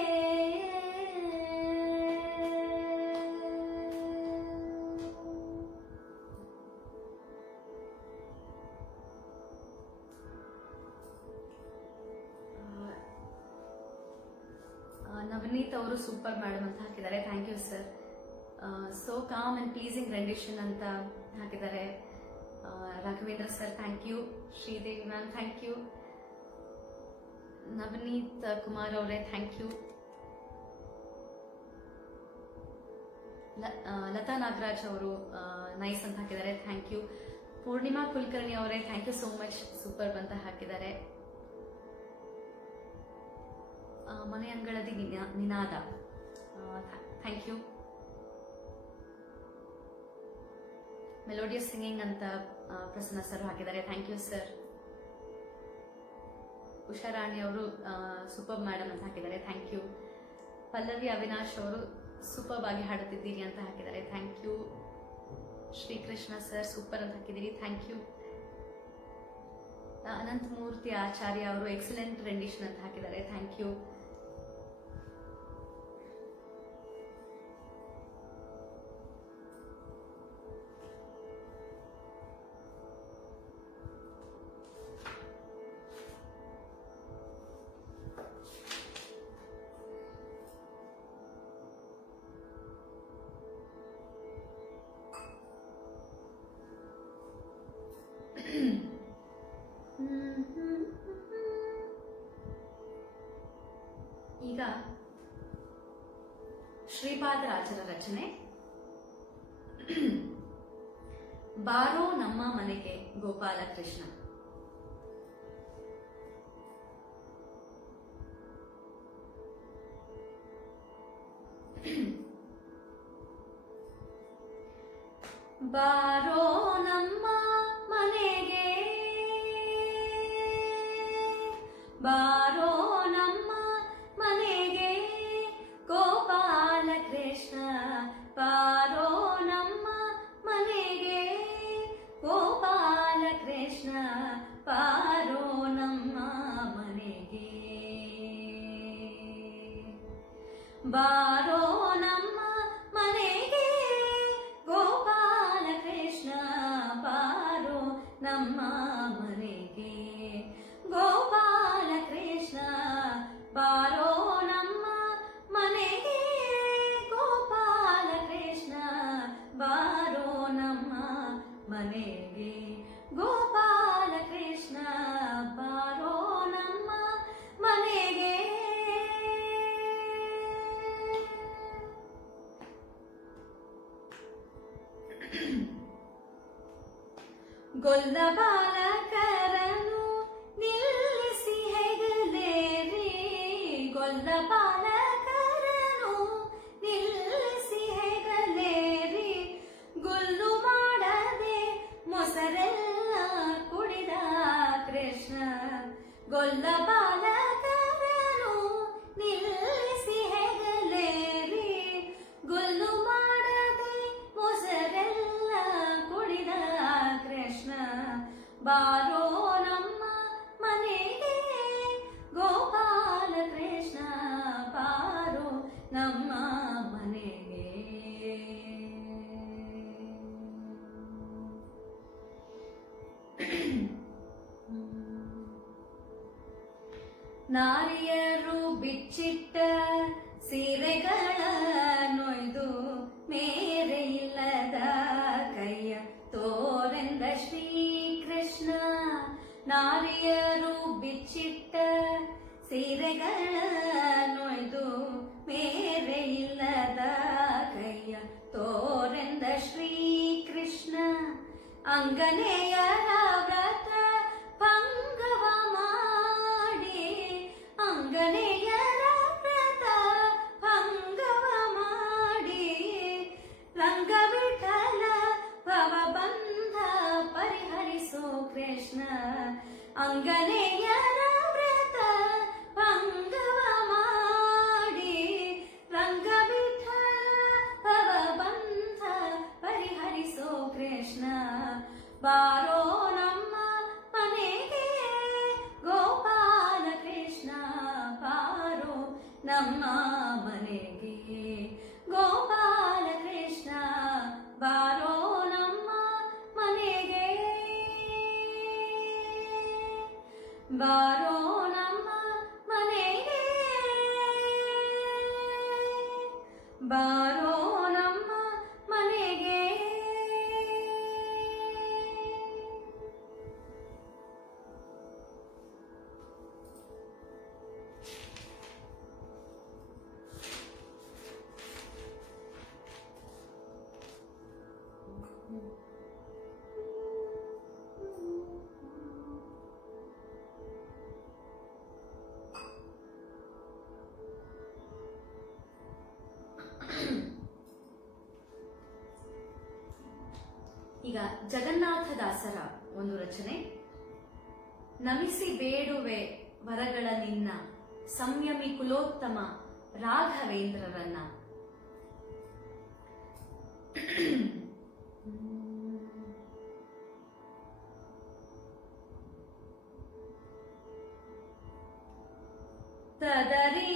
ನವನೀತ್ ಅವರು ಸೂಪರ್ ಮೇಡಮ್ ಅಂತ ಹಾಕಿದ್ದಾರೆ. Thank you sir. So calm and pleasing rendition ಅಂತ ಹಾಕಿದ್ದಾರೆ. Raghavendra sir thank you. Sridevi ma'am thank you. Navneet Kumar ಅವರೇ ಥ್ಯಾಂಕ್ ಯು. ಲತಾ ನಾಗರಾಜ್ ಅವರು ನೈಸ್ ಅಂತ ಹಾಕಿದ್ದಾರೆ. Thank you. ಪೂರ್ಣಿಮಾ ಕುಲಕರ್ಣಿ ಅವರೇ thank you so much, super ಅಂತ ಹಾಕಿದ್ದಾರೆ. ಮನೆ ಅಂಗಳದಿ ನಿನಾದ ಥ್ಯಾಂಕ್ ಯು. ಮೆಲೋಡಿಯಸ್ ಸಿಂಗಿಂಗ್ ಅಂತ ಪ್ರಸನ್ನ ಸರ್ ಹಾಕಿದ್ದಾರೆ, ಥ್ಯಾಂಕ್ ಯು ಸರ್. ಉಷಾರಾಣಿ ಅವರು ಸೂಪರ್ ಮೇಡಮ್ ಅಂತ ಹಾಕಿದ್ದಾರೆ, ಥ್ಯಾಂಕ್ ಯು. ಪಲ್ಲವಿ ಅವಿನಾಶ್ ಅವರು ಸೂಪರ್ ಆಗಿ ಹಾಡುತ್ತಿದ್ದೀರಿ ಅಂತ ಹಾಕಿದ್ದಾರೆ, thank you. Srikrishna sir super ಅಂತ ಹಾಕಿದ್ದೀರಿ, ಥ್ಯಾಂಕ್ ಯು. ಅನಂತಮೂರ್ತಿ ಆಚಾರ್ಯ ಅವರು ಎಕ್ಸಲೆಂಟ್ ರೆಂಡಿಷನ್ ಅಂತ ಹಾಕಿದ್ದಾರೆ, ಥ್ಯಾಂಕ್ ಯು. ಈಗ ಶ್ರೀಪಾದರಾಜರ ರಚನೆ ಬಾರೋ ನಮ್ಮ ಮನೆಗೆ ಗೋಪಾಲಕೃಷ್ಣ. ಬಾರೋ ನಮ್ಮ ಮನೆಗೆ, ಬಾರೋ ನಮ್ಮ ಮನೆಗೆ ಗೋಪಾಲ ಕೃಷ್ಣ, ಬಾರೋ ನಮ್ಮ ಮನೆಗೆ ಗೋಪಾಲ ಕೃಷ್ಣ, ಬಾರೋ ನಮ್ಮ ಮನೆಗೆ, ಬಾರೋ ನಮ್ಮ ಮನೆಗೆ ಗೋಪಾಲ ಕೃಷ್ಣ, ಬಾರೋ ನಮ್ಮ ಮನೆಗೆ ಗೋಪಾಲ ಕೃಷ್ಣ, ಬಾರೋ ನಮ್ಮ ಮನೆಗೆ ಗೋಪಾಲ ಕೃಷ್ಣ, ಬಾರೋ ನಮ್ಮ ಮನೆಗೆ ಗೋಪಾಲ ಕೃಷ್ಣ, ಬಾರೋ ನಮ್ಮ ಮನೆಗೆ. ಗೊಲ್ಲ ಬಾಲಕರನು ನಿಲ್ಲಿಸಿ ಹೆಗಲೇರಿ, ಗೊಲ್ಲ ಬಾಲಕರನು ನಿಲ್ಲಿಸಿ ಹೆಗಲೇರಿ, ಗುಲ್ಲು ಮಾಡದೆ ಮೊಸರೆಲ್ಲ ಕುಡಿದ ಕೃಷ್ಣ, ಗೊಲ್ಲ ಬಾಲಕರನು ನಿಲ್ಲಿಸಿ ಹೆಗಲೇರಿ, ಗುಲ್ಲು ಮಾಡದೆ ಮೊಸರೆಲ್ಲ ಕುಡಿದ ಕೃಷ್ಣ, ಬಾರೋ ನಮ್ಮ ಮನೆಗೆ ಗೋಪಾಲ ಕೃಷ್ಣ, ಬಾರೋ ನಮ್ಮ ಮನೆಗೆ. ನಾರಿಯರು ಬಿಚ್ಚಿಟ್ಟ ಸೀರೆಗಳ ನೊಯ್ದು ಮೇರೆ ಇಲ್ಲದ ಕೈಯ ತೋರೆಂದ ಶ್ರೀಕೃಷ್ಣ, ನಾರಿಯರು ಬಿಚ್ಚಿಟ್ಟ ಸೀರೆಗಳ ನೊಯ್ದು ಮೇರೆ ಇಲ್ಲದ ಕೈಯ ತೋರೆಂದ ಶ್ರೀಕೃಷ್ಣ, ಅಂಗನೆಯರ ವ್ರತ ಭಂಗವ ಮಾಡಿ, ಅಂಗನೆಯರ ವ್ರತ ಭಂಗವ ಮಾಡಿ, ರಂಗವಿಠಲ ಭವಬಂಧ ಪರಿಹರಿಸೋ ಕೃಷ್ಣ, ಅಂಗನೆಯರ ವ್ರತ ಭಂಗವ ಮಾಡಿ, ರಂಗವಿಠಲ ಭವಬಂಧ ಪರಿಹರಿಸೋ ಕೃಷ್ಣ, ಬಾರೋ ನಮ್ಮ ಮನೆಗೆ ಗೋಪಾಲ ಕೃಷ್ಣ, ಬಾರೋ ನಮ್ಮ ಮನೆಗೆ ಗೋಪಾಲ ಕೃಷ್ಣ, ಬಾರೋ ನಮ್ಮ ಮನೆಗೆ, ಬಾರೋ ನಮ್ಮ ಮನೆಗೆ, ಬಾರೋ ನಮ್ಮ ಮನೆಗೆ. ಈಗ ಜಗನ್ನಾಥದಾಸರ ಒಂದು ರಚನೆ, ನಮಿಸಿ ಬೇಡುವೆ ವರಗಳ ನಿನ್ನ ಸಂಯಮಿ ಕುಲೋತ್ತಮ ರಾಘವೇಂದ್ರರನ್ನ. ತದರಿ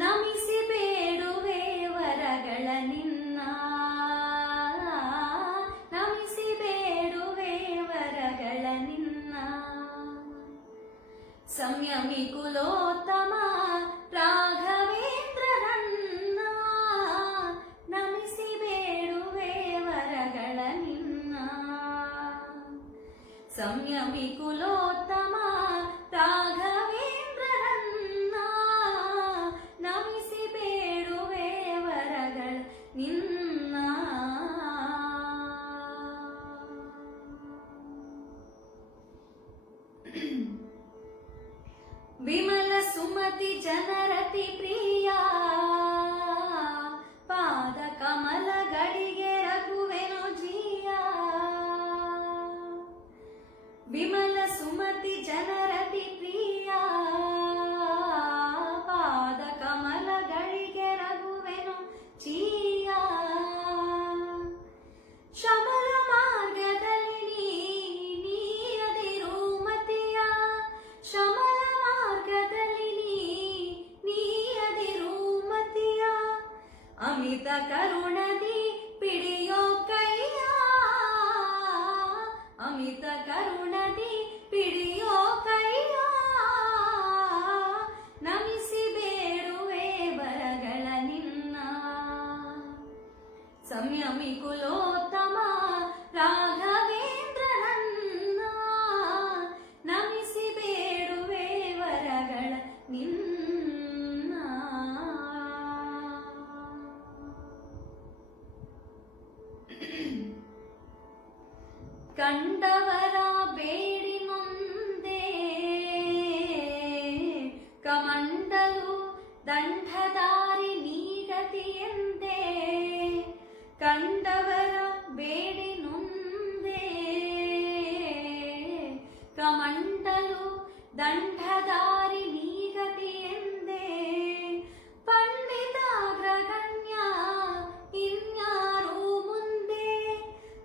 ನಮಿಸಿ ಬೇಡುವೆ ವರಗಳ ನಿನ್ನ, ನಮಿಸಿ ಬೇಡುವೆ ವರಗಳ ನಿನ್ನ, ಸಂಯಮಿ ಕುಲೋತ್ತಮ ರಾಘವೇಂದ್ರರನ್ನ, ನಮಿಸಿ ಬೇಡುವೆ ವರಗಳ ನಿನ್ನ, ಸಂಯಮಿ ಕುಲೋತ್ತಮ ರಾಘವೇಂದ್ರರನ್ನ, ನಮಿಸಿ ಬೇಡುವೆ ವರಗಳ ನಿನ್ನ. ವಿಮಲ ಸುಮತಿ ಜನರತಿ ಪ್ರಿಯ, ಪಾದ ಕಮಲಗಳಿಗೆ ರಘುವೆನು ಜಿಯ. ವಿಮಲ ಸುಮತಿ ಜನರತಿ ಪ್ರಿಯ, ಪಾದ ಕಮಲಗಳಿಗೆ ರಘುವೆನು ಜಿಯ. ಶಮಲ ಮಾರ್ಗದಲ್ಲಿ ನೀಯದಿರು ಮತಿಯ, ಶಮಲ ಮಾರ್ಗದಲ್ಲಿ ನೀಯದಿರು ಮತಿಯ. ಅಮಿತ ಕರುಣದಿ ಪಿಡಿಯೋ ಕೈಯ, ಅಮಿತ ಕರುಣದಿ ಪಿಡಿಯೋ ಕೈಯ. ನಮಿಸಿ ಬೇಡುವೆ ವರಗಳ ನಿನ್ನ, ಸಂಯಮಿ ಕುಲೋತ್ತಮ ರಾಘವೇಂದ್ರರನ್ನ, ನಮಿಸಿ ಬೇಡುವೆ ವರಗಳ ನಿನ್ನ. ಕಂಡವರ ಬೇಡಿ ಮುಂದೆ ಕಮಂಡಲು ದಂಡದಾರಿ ನೀಗತಿಯಂತೆ, ಕಂಡವರ ಬೇಡಿ ನೊಂದೆ ಕಮಂಡಲು ದಂಡದಾರಿ ನೀಗತಿಯಂದೆ. ಪಂಡಿತಾಗ್ರಗಣ್ಯ ಇನ್ಯಾರು ಮುಂದೆ,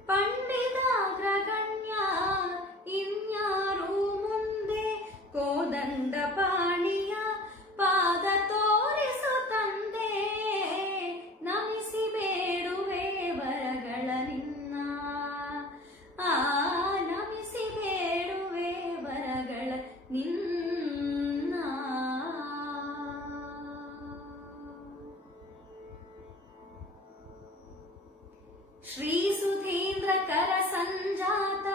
ಪಂಡಿತಾಗ್ರಗಣ್ಯ ಇನ್ಯಾರು ಮುಂದೆ. ಕೋದಂಡ ಪಾಣಿಯ ಪಾದ ತೋರಿಸು ತಂದೆ, ನಮಿಸಿ ಬೇಡುವೆ ವರಗಳ ನಿನ್ನ, ನಮಿಸಿ ಬೇಡುವೆ ವರಗಳ ನಿನ್ನ. ಶ್ರೀ ಸುಧೀಂದ್ರ ಕರ ಸಂಜಾತ,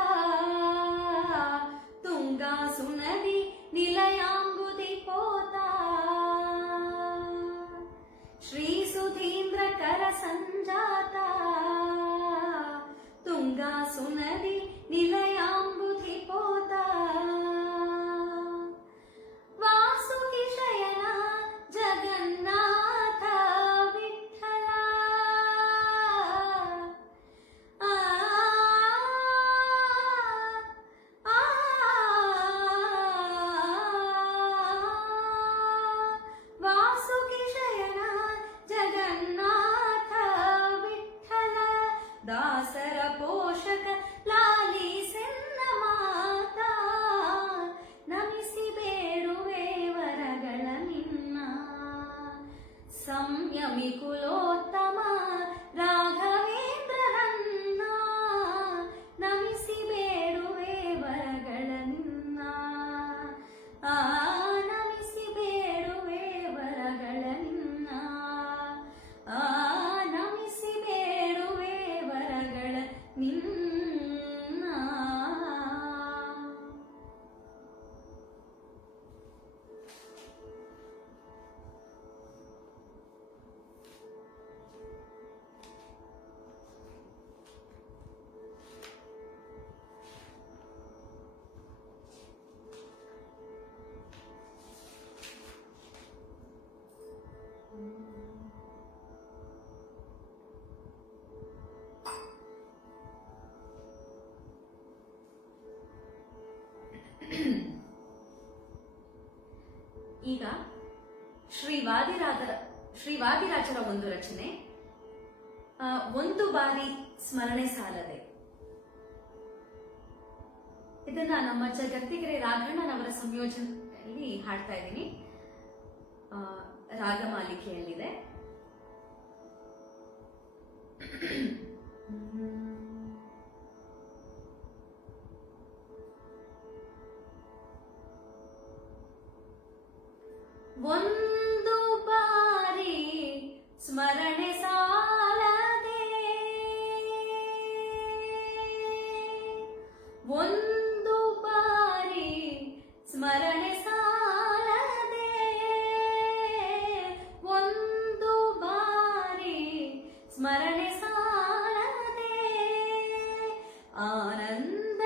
ತುಂಗಾ ಸುನದಿ ನಿಲಯಾಂಬುದಿ ಪೋತ. ಶ್ರೀ ಸುಧೀಂದ್ರ ಕರ ಸಂಜಾತ, ತುಂಗಾ ಸುನದಿ ನಿಲಯಾಂಬುದಿ ಪೋತ. ವಾಸುಕಿ ಶಯನ ಜಗನ್ನಾಥ ವಿಠಲ, ವಾಸುಕಿ ಶಯನ ಜಗನ್ನಾಥ ವಿಠಲ. ದಾಸರ ಪೋಷಕ ಲಾಲಿಸೆನ್ನ ಮಾತಾ, ನಮಿಸಿ ಬೇಡುವೆ ವರಗಳ ನಿನ್ನ, ಸಂಯಮಿ ಕುಲೋತ್ತಮ ರಾಘವೇಂದ್ರರನ್ನ, ನಮಿಸಿ ಬೇಡುವೆ ವರಗಳ ನಿನ್ನ, ನಮಿಸಿ ಬೇಡುವೆ ವರಗಳ ನಿನ್ನ, ನಮಿಸಿ ಈಗ ಶ್ರೀವಾದಿರಾಜರ ಒಂದು ರಚನೆ ಒಂದು ಬಾರಿ ಸ್ಮರಣೆ ಸಾಲದೆ. ಇದನ್ನ ನಮ್ಮ ಜಗತ್ತಿಗೆರೆ ರಾಘಣ್ಣನವರ ಸಂಯೋಜನೆಯಲ್ಲಿ ಹಾಡ್ತಾ ಇದ್ದೀನಿ. ರಾಗಮಾಲಿಕೆಯಲ್ಲಿದೆ. ಒಂದು ಬಾರಿ ಸ್ಮರಣೆ ಸಾಲದೆ, ಒಂದು ಬಾರಿ ಸ್ಮರಣೆ ಸಾಲದೆ, ಒಂದು ಬಾರಿ ಸ್ಮರಣೆ ಸಾಲದೆ, ಆನಂದ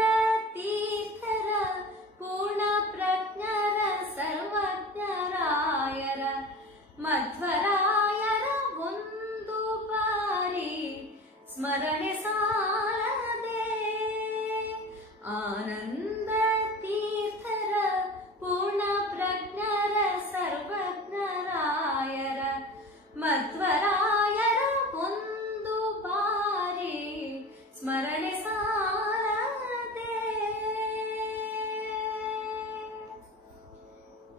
ತೀರ್ಥರ ಪೂರ್ಣ ಪ್ರಜ್ಞರ ಸರ್ವಜ್ಞರಾಯರ ಮಧ್ವರಾಯರ ಒಂದು ಬಾರಿ ಸ್ಮರಣೆ ಸಾಲದೆ, ಆನಂದ ತೀರ್ಥರ ಪೂರ್ಣ ಪ್ರಜ್ಞರ ಸರ್ವಜ್ಞರಾಯರ ಮಧ್ವರಾಯರ ಒಂದು ಬಾರಿ ಸ್ಮರಣೆ ಸಾಲದೆ.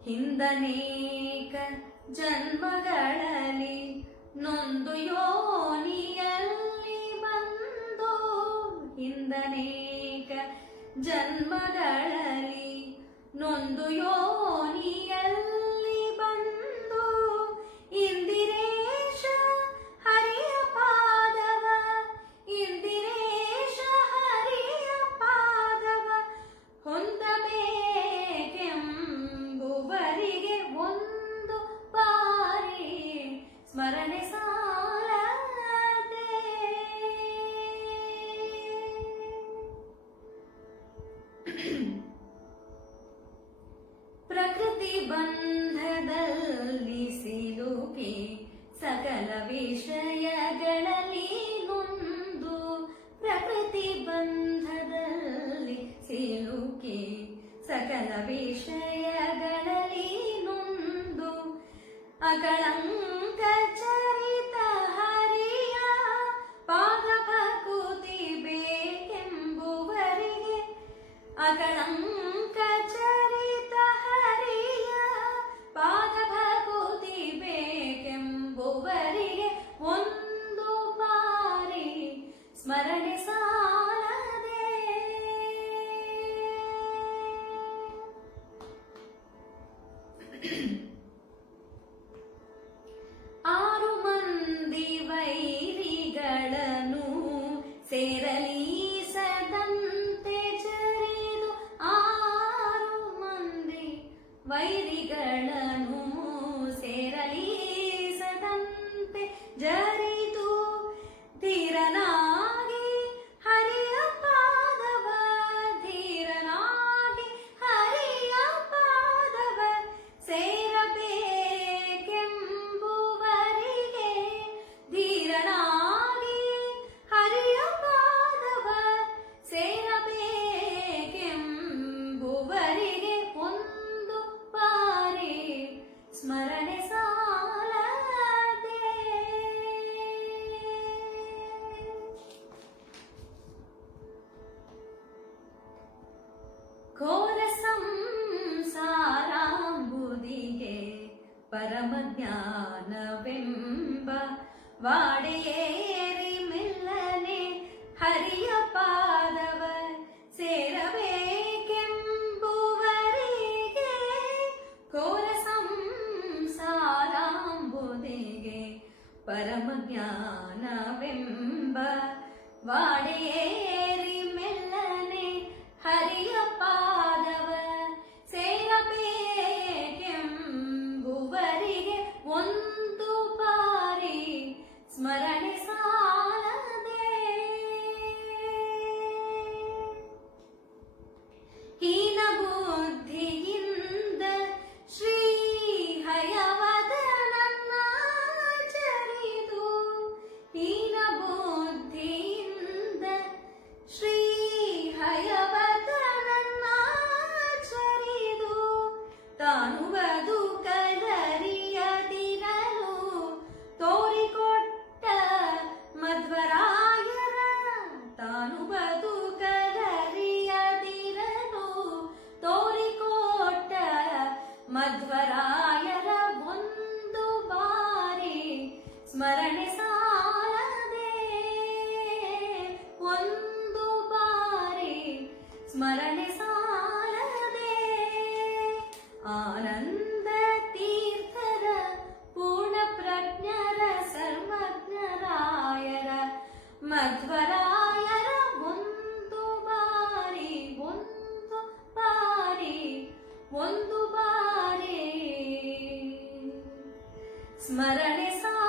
ಹಿಂದನೇಕ ಜನ್ಮಗಳಲ್ಲಿ ನೊಂದು ಯೋನಿಯಲ್ಲಿ ಬಂದು, ಹಿಂದನೇಕ ಜನ್ಮಗಳಲ್ಲಿ ನೊಂದು ಯೋನಿಯಲ್ಲಿ ಬಂದು, ಇಂದಿರೇಶ ಹರಿಯ ಪಾದವ, ಇಂದಿರೇಶ ಹರಿಯ ಪಾದವ ಹೊಂದಬೇಕೆಂಬುವರಿಗೆ ಒಂದು ಬಾರಿ ಸ್ಮರಣೆ ಸಾಲದೆ. ಪ್ರಕೃತಿ ಬಂಧದಲ್ಲಿ ಸಿಲುಕಿ ಸಕಲ ವಿಷಯಗಳಲ್ಲಿ ನೊಂದು, ಪ್ರಕೃತಿ ಬಂಧದಲ್ಲಿ ಸಿಲುಕಿ ಸಕಲ ವಿಷಯಗಳಲ್ಲಿ ನೊಂದು, ಅಕಳಂಕ ಚರಿತ ಹರಿಯ ಪಾದ ಭಕುತಿ ಬೇಕೆಂಬುವರಿಗೆ, ಅಕಳಂಕ ಚರಿತ ಹರಿಯ ಪಾದ ಭಕುತಿ ಬೇಕೆಂಬುವರಿಗೆ ಒಂದು ಬಾರಿ ಸ್ಮರಣೆ ಸಾಲದೆ. ಆರು ಮಂದಿ ವೈರಿಗಳನ್ನು ಸೇರಲೀಸದಂತೆ ಜರಿದು, ಆರು ಮಂದಿ ವೈರಿಗಳನ್ನು ಸೇರಲೀಸದಂತೆ ಜರಿದು, ಧೀರನಾಗಿ ಹರಿಯ ಪಾದವ, ಧೀರನಾಗಿ ಹರಿಯ ಪಾದವ ಸೇರಬೇಕೆಂಬುವರಿಗೆ, ಧೀರನಾಗಿ ಹರಿಯ ಪಾದವ ಸೇರಬೇಕೆಂಬುವರಿಗೆ ಒಂದು ಬಾರಿ ಸ್ಮರಣೆ ಸಾಲದೆ. ಘೋರ ಸಂಸಾರಾಂಬುದಿಗೆ ಪರಮಜ್ಞಾನವೆಂಬ ವಾಡೆಯೇರಿ ಮೆಲ್ಲನೆ ಹರಿಯ ಪಾದವ ಸೇರಬೇಕೆಂಬುವರಿಗೆ, ಘೋರ ಸಂಸಾರಾಂಬುದಿಗೆ ಪರಮಜ್ಞಾನವೆಂಬ ವಾಡೆಯೇರಿ ಮೆಲ್ಲನೆ ಹರಿಯ ಪಾದವ ಸೇರಬೇಕೆಂಬುವರಿಗೆ ಒಂದು ಬಾರಿ ಸ್ಮರಣೆ ಸಾಲದೆ. ಹೀನ ಬುದ್ಧಿಯಿಂದ ಶ್ರೀ ಹಯವದನನ್ನ ಚರಿದು, ಹೀನ ಬುದ್ಧಿಯಿಂದ ಶ್ರೀ ಹಯವದನನ್ನ ಬದುಕದರಿಯದಿರಲು ತೋರಿಕೊಟ್ಟ ಮಧ್ವರಾಯರ, ತಾನು ಬದುಕದರಿಯದಿರಲು ತೋರಿಕೊಟ್ಟ ಮಧ್ವರಾಯರ ಒಂದು ಬಾರಿ ಸ್ಮರಣೆ ಸಾಲದೆ, ಒಂದು ಬಾರಿ ಸ್ಮರಣೆ ಸಾಲದೆ, ಆನಂದ ತೀರ್ಥರ ಪೂರ್ಣ ಪ್ರಜ್ಞರ ಸರ್ವಜ್ಞರಾಯರ ಮಧ್ವರಾಯರ ಒಂದು ಬಾರಿ, ಒಂದು ಬಾರಿ, ಒಂದು ಬಾರಿ ಸ್ಮರಣೆ ಸಾಲದೆ.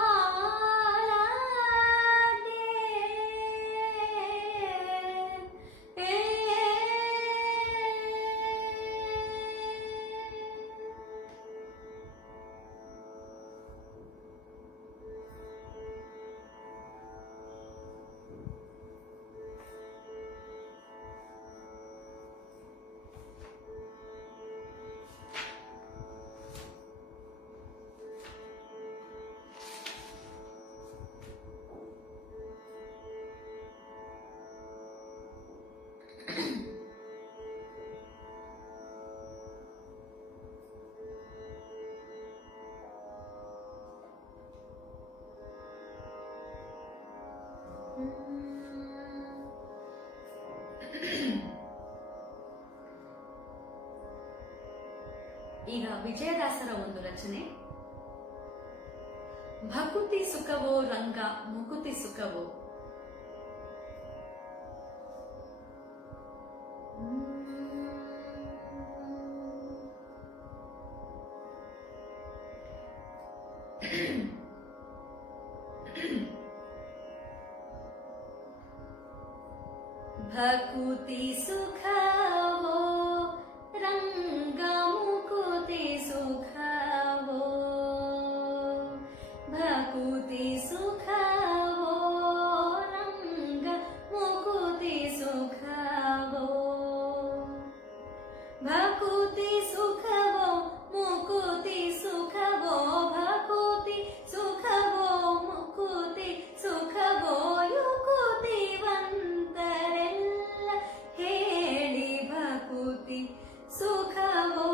ಈಗ ವಿಜಯದಾಸರ ಒಂದು ರಚನೆ, ಭಕುತಿ ಸುಖವೋ ರಂಗ ಮುಕುತಿ ಸುಖವೋ. ಭಕುತಿ ಸುಖವೋ ರಂಗ ಮುಕುತಿ ಸುಖವೋ, ಭಕುತಿ ಸುಖವೋ ರಂಗ ಮುಕುತಿ ಸುಖವೋ, ಭಕುತಿ ಸುಖವೋ ಮುಕುತಿ ಸುಖವೋ, ಭಕುತಿ ಸುಖವೋ ಮುಕುತಿ ಸುಖವೋ, ಯುಕುತಿವಂತರೆಲ್ಲ ಹೇಳಿ ಭಕುತಿ ಸುಖವೋ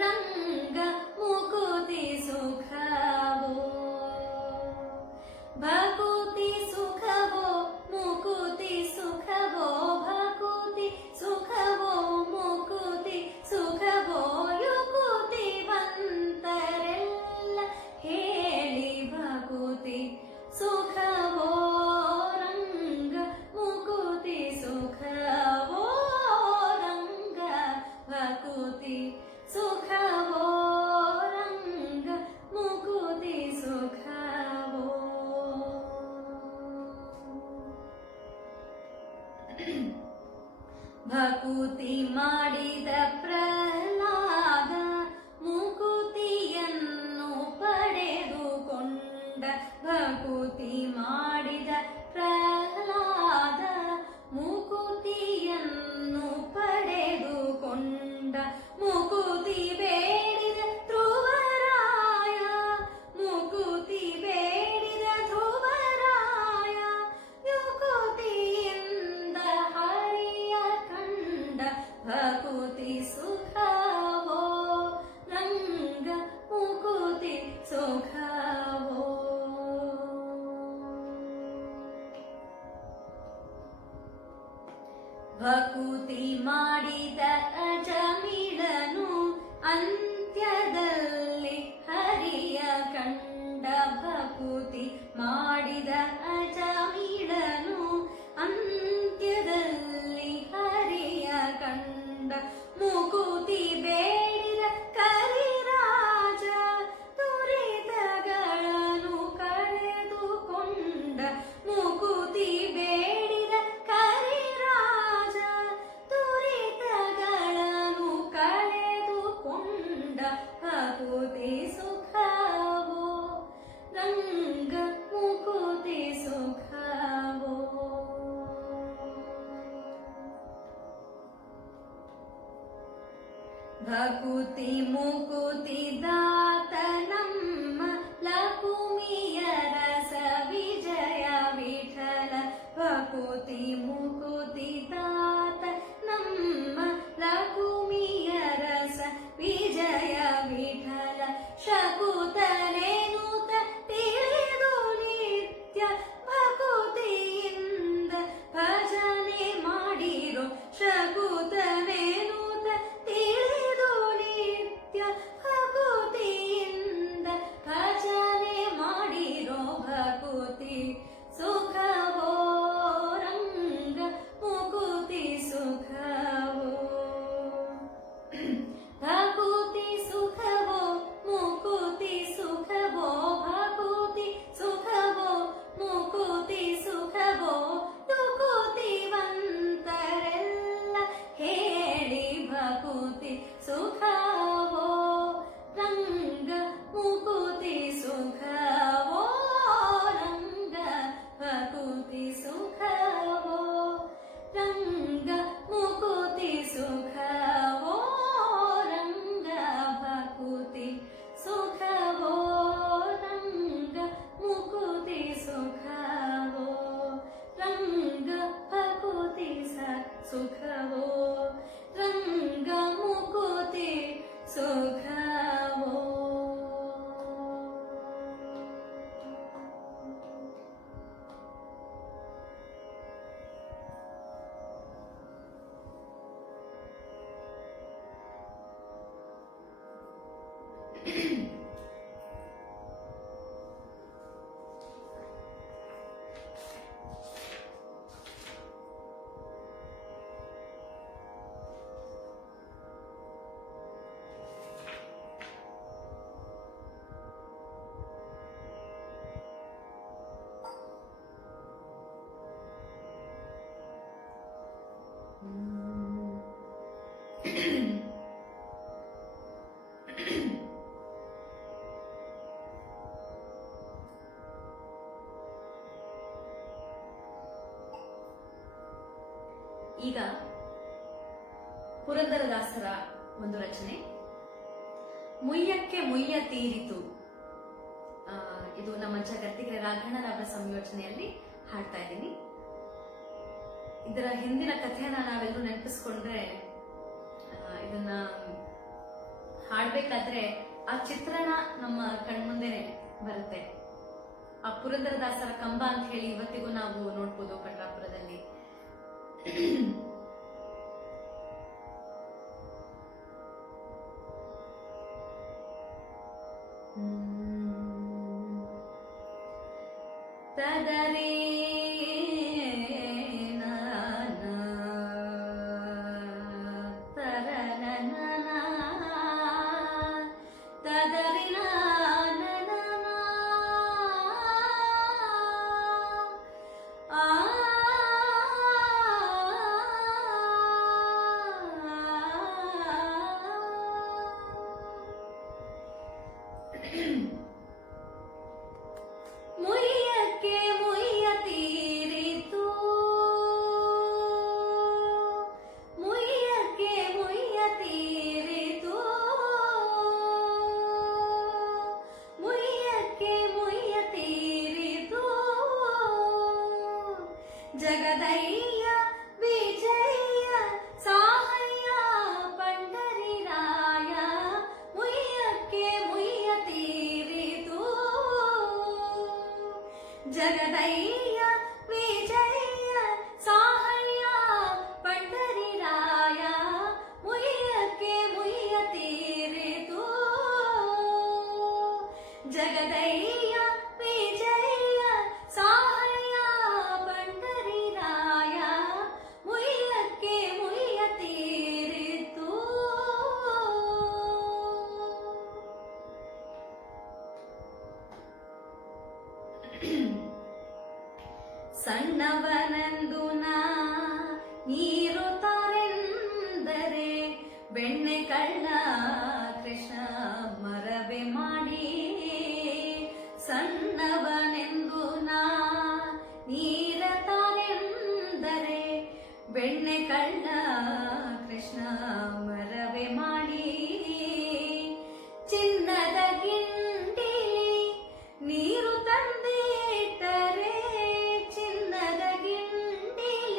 ರಂಗ ಮುಕುತಿ ಸುಖವೋ, ಭಕುತಿ ಸುಖವೋ ಮುಕುತಿ ಸುಖವೋ, ಭಕುತಿ ಸುಖವೋ ಮುಕುತಿ ಸುಖವೋ, ಯುಕುತಿವಂತರೆಲ್ಲ ಹೇಳಿ ಭಕುತಿ ಸುಖವೋ ರಂಗ ಮುಕುತಿ ಸುಖವೋ, ರಂಗ ಭಕುತಿ ಸುಖವೋ ರಂಗ ಮುಕುತಿ ಸುಖವೋ. ಭಕುತಿ ಮಾಡಿದ ಪ್ರಹ್ಲಾದ ಮುಕುತಿಯನ್ನು ಪಡೆದುಕೊಂಡ, ಭಕುತಿ ಮಾಡಿದ ಪ್ರಹ್ಲಾದ ಮುಕುತಿಯನ್ನು ಪಡೆದುಕೊಂಡ, ಮುಕುತಿ ಬೇಡಿದ ಧ್ರುವರಾಯ, ಮುಕುತಿ ಬೇಡಿದ ಧ್ರುವರಾಯ, ಯುಕುತಿಯಿಂದ ಹರಿಯ ಕಂಡ ಭಕುತಿ ಜಯ ವಿಠಲ ಶಕುತನೇನುತ ತಿಳಿದು ನಿತ್ಯ ಭಕುತಿಯಿಂದ ಭಜನೆ ಮಾಡಿರೋ ಶಕುತನೇನುತ ತಿಳಿದು ನಿತ್ಯ ಭಕುತಿಯಿಂದ ಭಜನೆ ಮಾಡಿರೋ ಭಕುತಿ ಸುಖವೋ ರಂಗ ಮುಕುತಿ ಸುಖವೋ ಭಕುತಿ ಸುಖವೋ ಮುಕುತಿ ಸುಖವೋ ಭಕುತಿ ಸುಖವೋ ಮುಕುತಿ ಸುಖವೋ ನುಕುತಿವಂತರೆಲ್ಲ ಹೇಳಿ ಭಕುತಿ ಸುಖವೋ ರಂಗ ಮುಕುತಿ ಸುಖವೋ ರಂಗ ಭಕುತಿ ಸುಖವೋ ರಂಗ ಮುಕುತಿ ಸುಖವೋ ರಂಗ ಭಕುತಿ ಸುಖವೋ ರಂಗ ಮುಕುತಿ ಸುಖವೋ ರಂಗ ಭಕುತಿ ಸುಖವೋ ರಂಗ ಮುಕುತಿ ಸುಖವೋ. ಈಗ ಪುರಂದರದಾಸರ ಒಂದು ರಚನೆ ಮುಯ್ಯಕ್ಕೆ ಮುಯ್ಯ ತೀರಿತು. ಇದು ನಮ್ಮ ಜಗತ್ತಿಗೆ ರಾಘಣ್ಣನವರ ಸಂಯೋಜನೆಯಲ್ಲಿ ಹಾಡ್ತಾ ಇದ್ದೀನಿ. ಇದರ ಹಿಂದಿನ ಕಥೆಯನ್ನ ನಾವೆಲ್ಲರೂ ನೆನಪಿಸ್ಕೊಂಡ್ರೆ ಇದನ್ನ ಹಾಡ್ಬೇಕಾದ್ರೆ ಆ ಚಿತ್ರಣ ನಮ್ಮ ಕಣ್ಮುಂದೆನೆ ಬರುತ್ತೆ. ಆ ಪುರಂದರದಾಸರ ಕಂಬ ಅಂತ ಹೇಳಿ ಇವತ್ತಿಗೂ ನಾವು ನೋಡ್ಬೋದು ಪಂಡ್ರಾಪುರದಲ್ಲಿ. ತದರೇ ಮುಯ್ಯಕ್ಕೆ ಮುಯ್ಯ ತೀರಿತು, ಮುಯ್ಯಕ್ಕೆ ಮುಯ್ಯ ತೀರಿತು, ಮುಯ್ಯಕ್ಕೆ ಮುಯ್ಯ ತೀರಿತು, ಜಗದಯ್ಯ ವಿಜಯ ಸಾಹಯ್ಯ ಪಂಡರಿರಾಯ ಮುಯ್ಯಕ್ಕೆ ಮುಯ್ಯ ತೀರಿತು, ಜಗದಯ್ಯ ವಿಜಯ ಸಾಹಯ್ಯ ಪಂಡರಿರಾಯ ಮುಯ್ಯಕ್ಕೆ ಮುಯ್ಯ ತೀರಿತು, ಜಗದಯ್ಯ ವಿಜಯ ಸಾಹಯ್ಯ ಪಂಡರಿರಾಯ ಮುಯ್ಯಕ್ಕೆ ಮುಯ್ಯ ತೀರಿತು. ಸಣ್ಣವನೆಂದು ನೀರು ತಾರೆಂದರೆ ಬೆಣ್ಣೆ ಕಳ್ಳ ಕೃಷ್ಣ ಮರವೆ ಮಾಡಿ, ಸಣ್ಣವನೆಂದು ನೀರ ತಾರೆಂದರೆ ಬೆಣ್ಣೆ ಕಳ್ಳ ಕೃಷ್ಣ ಮರವೆ ಮಾಡಿ, ಚಿನ್ನದ ಗಿಂಡಿ ನೀರು ತಂದಿಟ್ಟರೆ, ಚಿನ್ನದ ಗಿಂಡಿಲಿ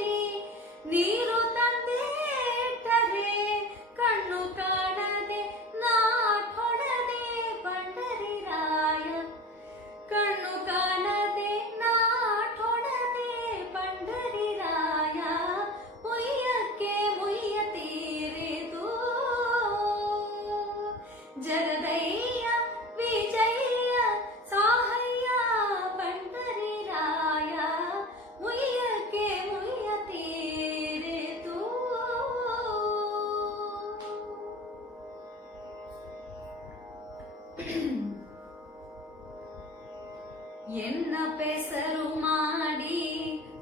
ಎನ್ನ ಪೆಸರು ಮಾಡಿ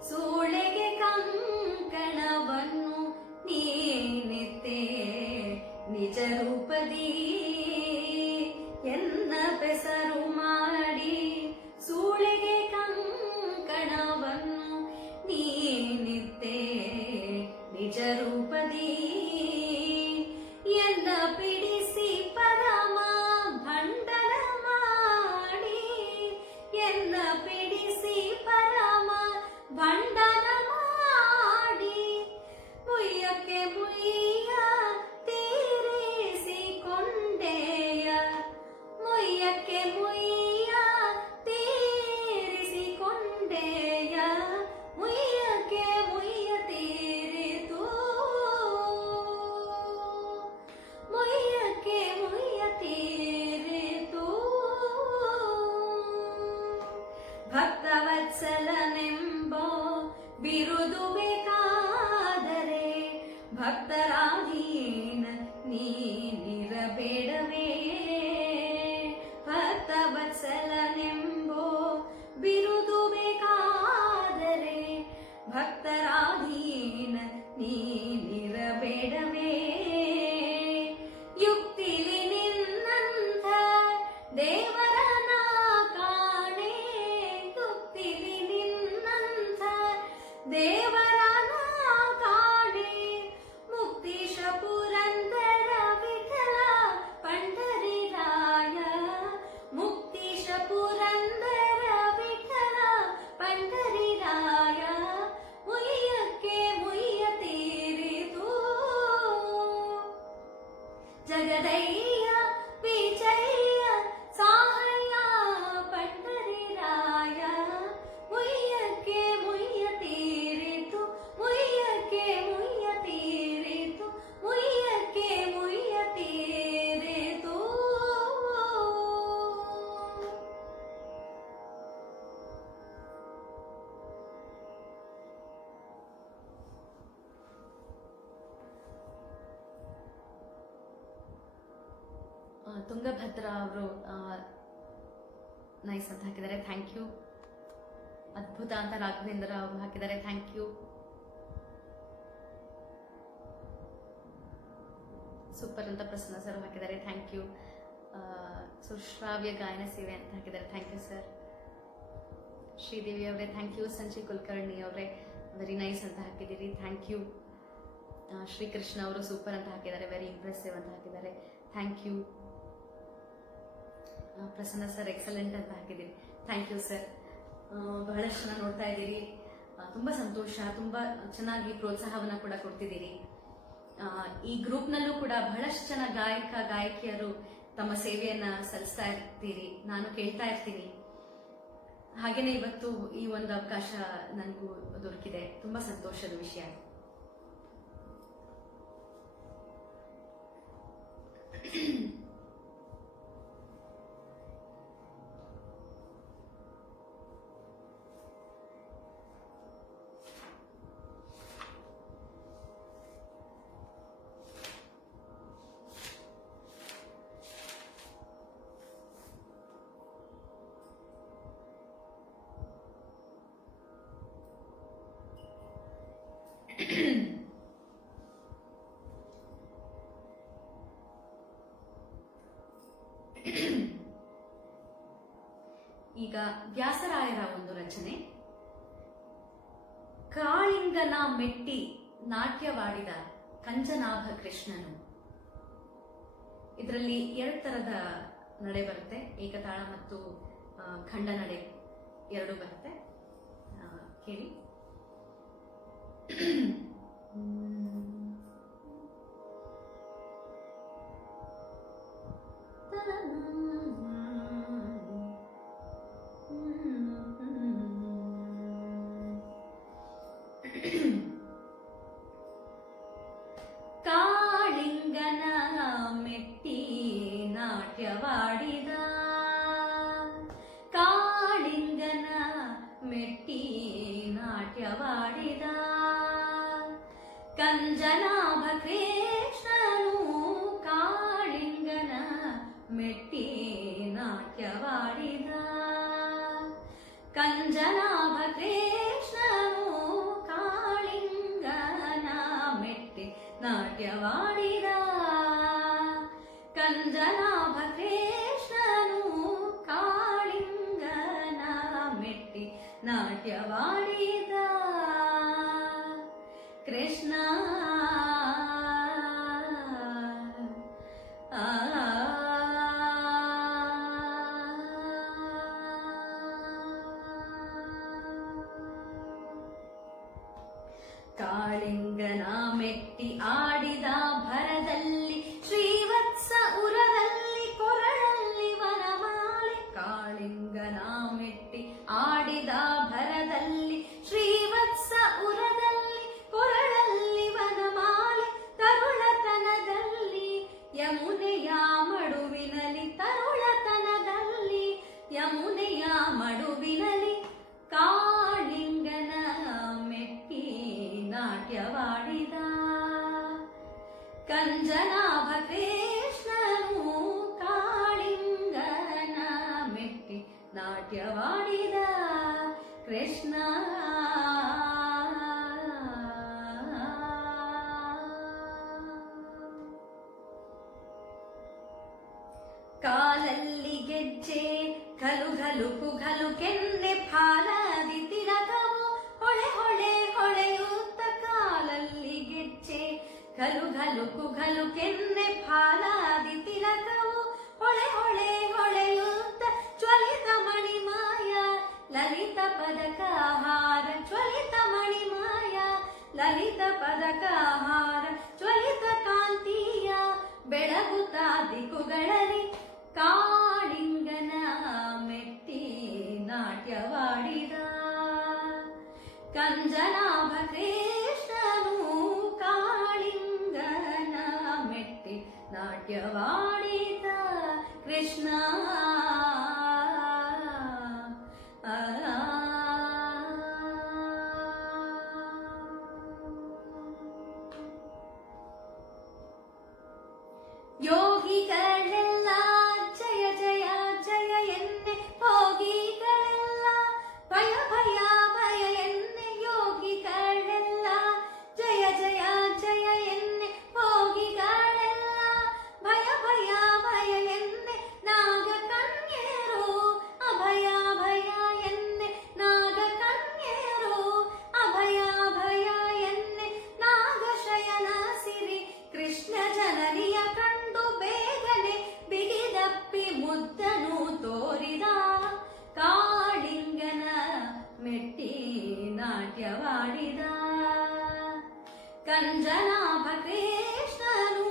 ಸೂಳೆಗೆ ಕಂಕಣವನ್ನು ನೀನೆತ್ತೆ ನಿಜ ರೂಪದಿ. ಎನ್ನ ಪೆಸರು ಮಾಡಿ ಸೂಳೆಗೆ ಕಂಕಣವನ್ನು ನೀನೆತ್ತೆ ನಿಜ ರೂಪದಿ. ಎನ್ನ ಪಿಡಿಸಿ ಪರಮ ಭಂಡನ ಮಾಡಿ, ಎನ್ನ ಪಿಡಿಸಿ ಪರಮ ಭಂಡನ ಮಾಡಿ, ಮುಯ್ಯಕ್ಕೆ ಮುಯ್ಯ ತೀರಿಸಿಕೊಂಡೆಯ, ಮುಯ್ಯಕ್ಕೆ ಮುಯ್ಯ ತೀರಿಸಿಕೊಂಡೆಯ, ಮುಯ್ಯಕ್ಕೆ ಮುಯ್ಯ ತೀರಿತು, ಮುಯ್ಯಕ್ಕೆ ಮುಯ್ಯ ತೀರಿತು. ಭಕ್ತವತ್ಸಲನೆಂಬೋ ಬಿರುದು ಬೇಕಾದರೆ ಭಕ್ತರಾಧೀನ ನೀನಿರಬೇಡವೇ. ಭಕ್ತವತ್ಸಲನೆಂಬೋ ಬಿರುದು ಬೇಕಾದರೆ ಭಕ್ತರಾಧೀನ ನೀನಿರಬೇಡವೇ. ಯುಕ್ತಿಲಿ ನಿನ್ನಂಥ ದೇವರನ ಕಾಣೆ, ಯುಕ್ತಿಲಿ ನಿನ್ನಂಥ ದೇವರನ ಕಾಣೆ. ಮುಕ್ತೀಶ ಪುರಂದರ ವಿಠಲ ಪಂಡರಿರಾಯ, ಮುಕ್ತೀಶ ಪುರಂದರ ವಿಠಲ ಪಂಡರಿರಾಯ, ಮುಯ್ಯಕ್ಕೆ ಮುಯ್ಯ ತೀರಿತು. ಜಗದಯ್ಯ ವಿಜಯ ಸಾಹಯ ಪಂಡರಿರಾಯ, ಮುಯ್ಯಕ್ಕೆ ಮುಯ್ಯ ತೀರಿತು, ಮುಯ್ಯಕ್ಕೆ ಮುಯ್ಯ ತೀರಿತು, ಮುಯ್ಯಕ್ಕೆ ಮುಯ್ಯ ತೀರಿತು. ತುಂಗಭದ್ರ ಅವರು ನೈಸ್ ಅಂತ ಹಾಕಿದ್ದಾರೆ, ಥ್ಯಾಂಕ್ ಯು. ಅದ್ಭುತ ಅಂತ ರಾಘವೇಂದ್ರ ಅವರು ಹಾಕಿದ್ದಾರೆ, ಥ್ಯಾಂಕ್ ಯು. ಸೂಪರ್ ಅಂತ ಪ್ರಸನ್ನ ಸರ್ ಹಾಕಿದ್ದಾರೆ, ಥ್ಯಾಂಕ್ ಯು. ಸುಶ್ರಾವ್ಯ ಗಾಯನ ಸೇವೆ ಅಂತ ಹಾಕಿದ್ದಾರೆ, ಥ್ಯಾಂಕ್ ಯು ಸರ್. ಶ್ರೀದೇವಿ ಅವರೇ ಥ್ಯಾಂಕ್ ಯು. ಸಂಜಯ್ ಕುಲಕರ್ಣಿ ಅವರೇ ವೆರಿ ನೈಸ್ ಅಂತ ಹಾಕಿದ್ದೀರಿ, ಥ್ಯಾಂಕ್ ಯು. ಶ್ರೀಕೃಷ್ಣ ಅವರು ಸೂಪರ್ ಅಂತ ಹಾಕಿದ್ದಾರೆ, ವೆರಿ ಇಂಪ್ರೆಸಿವ್ ಅಂತ ಹಾಕಿದ್ದಾರೆ, thank you. Prasanna sir excellent ಅಂತ ಹಾಕಿದ್ದೀರಿ, ಥ್ಯಾಂಕ್ ಯು ಸರ್. ಬಹಳಷ್ಟು ಜನ ನೋಡ್ತಾ ಇದ್ದೀರಿ, ತುಂಬ ಸಂತೋಷ. ತುಂಬ ಚೆನ್ನಾಗಿ ಪ್ರೋತ್ಸಾಹವನ್ನು ಕೂಡ ಕೊಡ್ತಿದ್ದೀರಿ. ಈ ಗ್ರೂಪ್ನಲ್ಲೂ ಕೂಡ ಬಹಳಷ್ಟು ಜನ ಗಾಯಕ ಗಾಯಕಿಯರು ತಮ್ಮ ಸೇವೆಯನ್ನ ಸಲ್ಲಿಸ್ತಾ ಇರ್ತೀರಿ, ನಾನು ಕೇಳ್ತಾ ಇರ್ತೀನಿ. ಹಾಗೇನೆ ಇವತ್ತು ಈ ಒಂದು ಅವಕಾಶ ನನಗೂ ದೊರಕಿದೆ, ತುಂಬ ಸಂತೋಷದ ವಿಷಯ. ಈಗ ವ್ಯಾಸರಾಯರ ಒಂದು ರಚನೆ, ಕಾಳಿಂಗನ ಮೆಟ್ಟಿ ನಾಟ್ಯವಾಡಿದ ಕಂಜನಾಭ ಕೃಷ್ಣನು. ಇದರಲ್ಲಿ 2 ತರದ ನಡೆ ಬರುತ್ತೆ, ಏಕತಾಳ ಮತ್ತು ಖಂಡ ನಡೆ ಎರಡು ಬರುತ್ತೆ. ಕೇಳಿ. ಕಾಳಿಂಗನ ಮೆಟ್ಟಿ ನಾಟ್ಯವಾಡಿದ, ಕಾಳಿಂಗನ ಮೆಟ್ಟಿ ನಾಟ್ಯವಾಡಿದ ಕಂಜನಾಭ ಕೃಷ್ಣನು, ಕಾಳಿಂಗನ ಮೆಟ್ಟಿ ಕಂಜನಾಭ ಕೃಷ್ಣನು ಕಾಳಿಂಗನ ಮೆಟ್ಟಿ ನಾಟ್ಯವಾಡಿದ. ಕಂಜನಾಭ ಕೃಷ್ಣನು ಕಾಳಿಂಗನ ಮೆಟ್ಟಿ ನಾಟ್ಯವಾಡಿದ. ಕೃಷ್ಣ ಕಾಳಿಂಗನ ಮೆಟ್ಟಿ ಆಡಿದ ಭರದಲ್ಲಿ ಶ್ರೀವತ್ಸ ಉರದಲ್ಲಿ ಕೊರಳಲ್ಲಿ ವನಮಾಲೆ. ಕಾಳಿಂಗನ ಮೆಟ್ಟಿ ಆಡಿದ ಭರದಲ್ಲಿ ಶ್ರೀವತ್ಸ ಉರದಲ್ಲಿ ಕೊರಳಲ್ಲಿ ವನಮಾಲೆ. ತರುಳತನದಲ್ಲಿ ಯಮುನೆಯ ಮಡುವಿನಲ್ಲಿ, ತರುಳತನದಲ್ಲಿ ಯಮುನೆಯ ಮಡುವಿನಲ್ಲಿ ಕಾಳಿಂಗನ ಮೆಟ್ಟಿ ನಾಟ್ಯವಾಡಿದ. ಕಂಜನಾಭ ಕೃಷ್ಣನು ಕಾಳಿಂಗನ ಮೆಟ್ಟಿ ನಾಟ್ಯವಾಡಿದ. ಕೃಷ್ಣ ಕಾಲಲ್ಲಿ ಗೆಜ್ಜೆ ಘಲು ಘಲು ಕುಘಲು ಕೆನ್ನೆ ಫಾಲದಿ ತಿಲಕವು ಹೊಳೆ ಹೊಳೆ ಹೊಳೆಯುತ್ತ. ಕಾಲಲ್ಲಿ ಗೆಜ್ಜೆ ಘಲು ಘಲು ಕುಘಲು ಕೆನ್ನೆ ಫಾಲದಿ ತಿಲಕವು ಹೊಳೆ ಹೊಳೆ ಹೊಳೆಯುತ್ತ. ಜ್ವಲಿತ ಮಣಿಮಾಯ ಲಲಿತ ಪದಕಹಾರ, ಜ್ವಲಿತ ಮಣಿಮಾಯ ಲಲಿತ ಪದಕಹಾರ. ಜ್ವಲಿತ ಕಾಂತಿಯ ಬೆಳಗುತ್ತ ದಿಕ್ಕುಗಳಲ್ಲಿ ಕಾಳಿಂಗನ ಮೆಟ್ಟಿ ನಾಟ್ಯವಾಡಿದ. ಕಂಜನಾಭ ಕೃಷ್ಣನು ಕಾಳಿಂಗನ ಮೆಟ್ಟಿ ನಾಟ್ಯವಾಡಿದ. ಕೃಷ್ಣ ಯೋಗಿಗಳೆಲ್ಲ ಜಯ ಜಯ ಜಯ ಎನ್ನೆ, ಭೋಗಿಗಳೆಲ್ಲ ಭಯ ಭಯ ಭಯ ಎನ್ನೆ. ಯೋಗಿಗಳೆಲ್ಲ ಜಯ ಜಯ ಜಯ ಎನ್ನೆ, ಭೋಗಿಗಳೆಲ್ಲ ಭಯ ಭಯ ಭಯ ಎನ್ನೆ. ನಾಗ ಕನ್ಯರು ಅಭಯ ಭಯ ಎನ್ನೆ, ನಾಗ ಕನ್ಯರು ಅಭಯ ಭಯ ಎನ್ನೆ. ನಾಗಶಯನ ಸಿರಿ ಕೃಷ್ಣ ಜನನಿಯ ಕಂಡು ಬೇಗನೆ ಬಿಗಿದಪ್ಪಿ ಮುದ್ದನು ತೋರಿದ. ಕಾಳಿಂಗನ ಮೆಟ್ಟಿ ನಾಟ್ಯವಾಡಿದ. ಕಂಜನಾಭ ಕೃಷ್ಣನು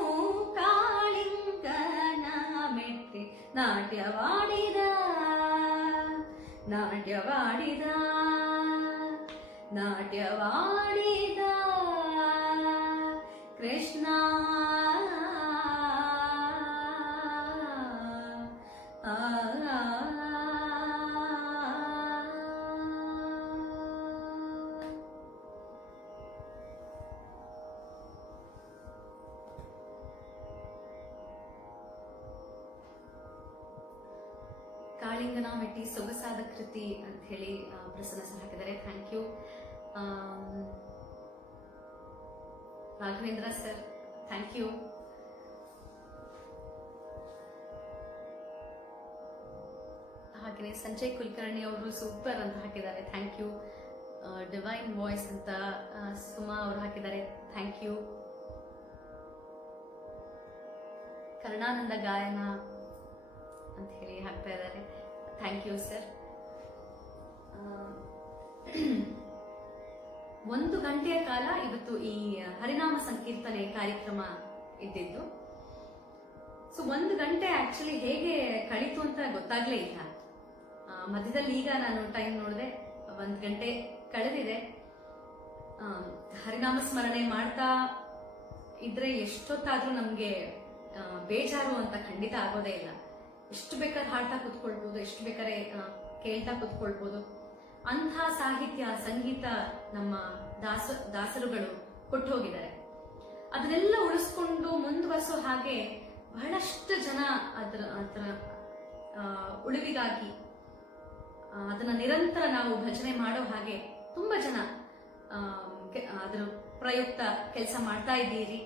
ಕಾಳಿಂಗನ ಮೆಟ್ಟಿ ನಾಟ್ಯವಾಡಿದ. ನಾಟ್ಯವಾಡಿದ ನಾಟ್ಯವಾಡಿದ. ಕೃಷ್ಣ ಕಾಳಿಂಗನ ಮೆಟ್ಟಿ ಸೊಗಸಾದ ಕೃತಿ ಅಂತ ಹೇಳಿ ಪ್ರಸನ್ನ ಸರ್ ಹಾಕಿದ್ದಾರೆ. Thank you. Raghavendra sir thank you. ಹಾಗೆ ಸಂಜಯ್ ಕುಲಕರ್ಣಿ ಅವರು ಸೂಪರ್ ಅಂತ ಹಾಕಿದ್ದಾರೆ. Thank you. ಡಿವೈನ್ ವಾಯ್ಸ್ ಅಂತ ಸುಮಾ ಅವರು ಹಾಕಿದ್ದಾರೆ. Thank you. ಕರ್ಣಾನಂದ ಗಾಯನ ಅಂತ ಹೇಳಿ ಹಾಕ್ತಾ ಇದ್ದಾರೆ. Thank you sir. 1 ಗಂಟೆಯ ಕಾಲ ಇವತ್ತು ಈ ಹರಿನಾಮ ಸಂಕೀರ್ತನೆ ಕಾರ್ಯಕ್ರಮ ಇದ್ದಿದ್ದು. ಸೊ 1 ಗಂಟೆ ಆಕ್ಚುಲಿ ಹೇಗೆ ಕಳೀತು ಅಂತ ಗೊತ್ತಾಗ್ಲೇ ಇಲ್ಲ. ಮಧ್ಯದಲ್ಲಿ ಈಗ ನಾನು ಟೈಮ್ ನೋಡಿದೆ, 1 ಗಂಟೆ ಕಳೆದಿದೆ. ಹರಿನಾಮ ಸ್ಮರಣೆ ಮಾಡ್ತಾ ಇದ್ರೆ ಎಷ್ಟೊತ್ತಾದ್ರೂ ನಮ್ಗೆ ಬೇಜಾರು ಅಂತ ಖಂಡಿತ ಆಗೋದೇ ಇಲ್ಲ. ಎಷ್ಟು ಬೇಕಾದ್ರೆ ಹಾಡ್ತಾ ಕುತ್ಕೊಳ್ಬಹುದು, ಎಷ್ಟು ಬೇಕಾದ್ರೆ ಕೇಳ್ತಾ ಕುತ್ಕೊಳ್ಬಹುದು. ಅಂಥ ಸಾಹಿತ್ಯ ಸಂಗೀತ ನಮ್ಮ ದಾಸರುಗಳು ಕೊಟ್ಟು ಹೋಗಿದ್ದಾರೆ. ಅದನ್ನೆಲ್ಲ ಉಳಿಸ್ಕೊಂಡು ಮುಂದುವರಿಸೋ ಹಾಗೆ ಬಹಳಷ್ಟು ಜನ ಅದರ ಉಳಿವಿಗಾಗಿ ಅದನ್ನ ನಿರಂತರ ನಾವು ಭಜನೆ ಮಾಡೋ ಹಾಗೆ ತುಂಬಾ ಜನ ಅದರ ಪ್ರಯುಕ್ತ ಕೆಲಸ ಮಾಡ್ತಾ ಇದ್ದೀರಿ.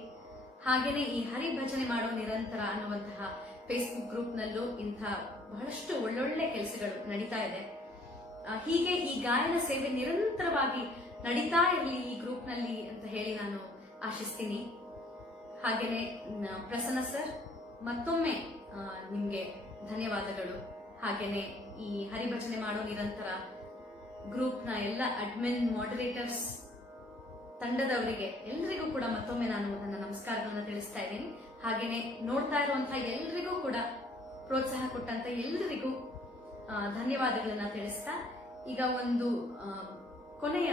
ಹಾಗೇನೆ ಈ ಹರಿ ಭಜನೆ ಮಾಡೋ ನಿರಂತರ ಅನ್ನುವಂತಹ ಫೇಸ್ಬುಕ್ ಗ್ರೂಪ್ ನಲ್ಲೂ ಇಂಥ ಬಹಳಷ್ಟು ಒಳ್ಳೊಳ್ಳೆ ಕೆಲಸಗಳು ನಡೀತಾ ಇದೆ. ಹೀಗೆ ಈ ಗಾಯನ ಸೇವೆ ನಿರಂತರವಾಗಿ ನಡೀತಾ ಇರಲಿ ಈ ಗ್ರೂಪ್ ನಲ್ಲಿ ಅಂತ ಹೇಳಿ ನಾನು ಆಶಿಸ್ತೀನಿ. ಹಾಗೇನೆ ಪ್ರಸನ್ನ ಸರ್, ಮತ್ತೊಮ್ಮೆ ನಿಮ್ಗೆ ಧನ್ಯವಾದಗಳು. ಹಾಗೇನೆ ಈ ಹರಿಭಜನೆ ಮಾಡೋ ನಿರಂತರ ಗ್ರೂಪ್ನ ಎಲ್ಲ ಅಡ್ಮಿನ್, ಮಾಡರೇಟರ್ಸ್, ತಂಡದವರಿಗೆ ಎಲ್ಲರಿಗೂ ಕೂಡ ಮತ್ತೊಮ್ಮೆ ನಾನು ನನ್ನ ನಮಸ್ಕಾರಗಳನ್ನ ತಿಳಿಸ್ತಾ ಇದ್ದೀನಿ. ಹಾಗೇನೆ ನೋಡ್ತಾ ಇರುವಂತಹ ಎಲ್ಲರಿಗೂ ಕೂಡ ಪ್ರೋತ್ಸಾಹ ಕೊಟ್ಟಂತ ಎಲ್ಲರಿಗೂ ಧನ್ಯವಾದಗಳನ್ನ ತಿಳಿಸ್ತಾ ಈಗ ಒಂದು ಕೊನೆಯ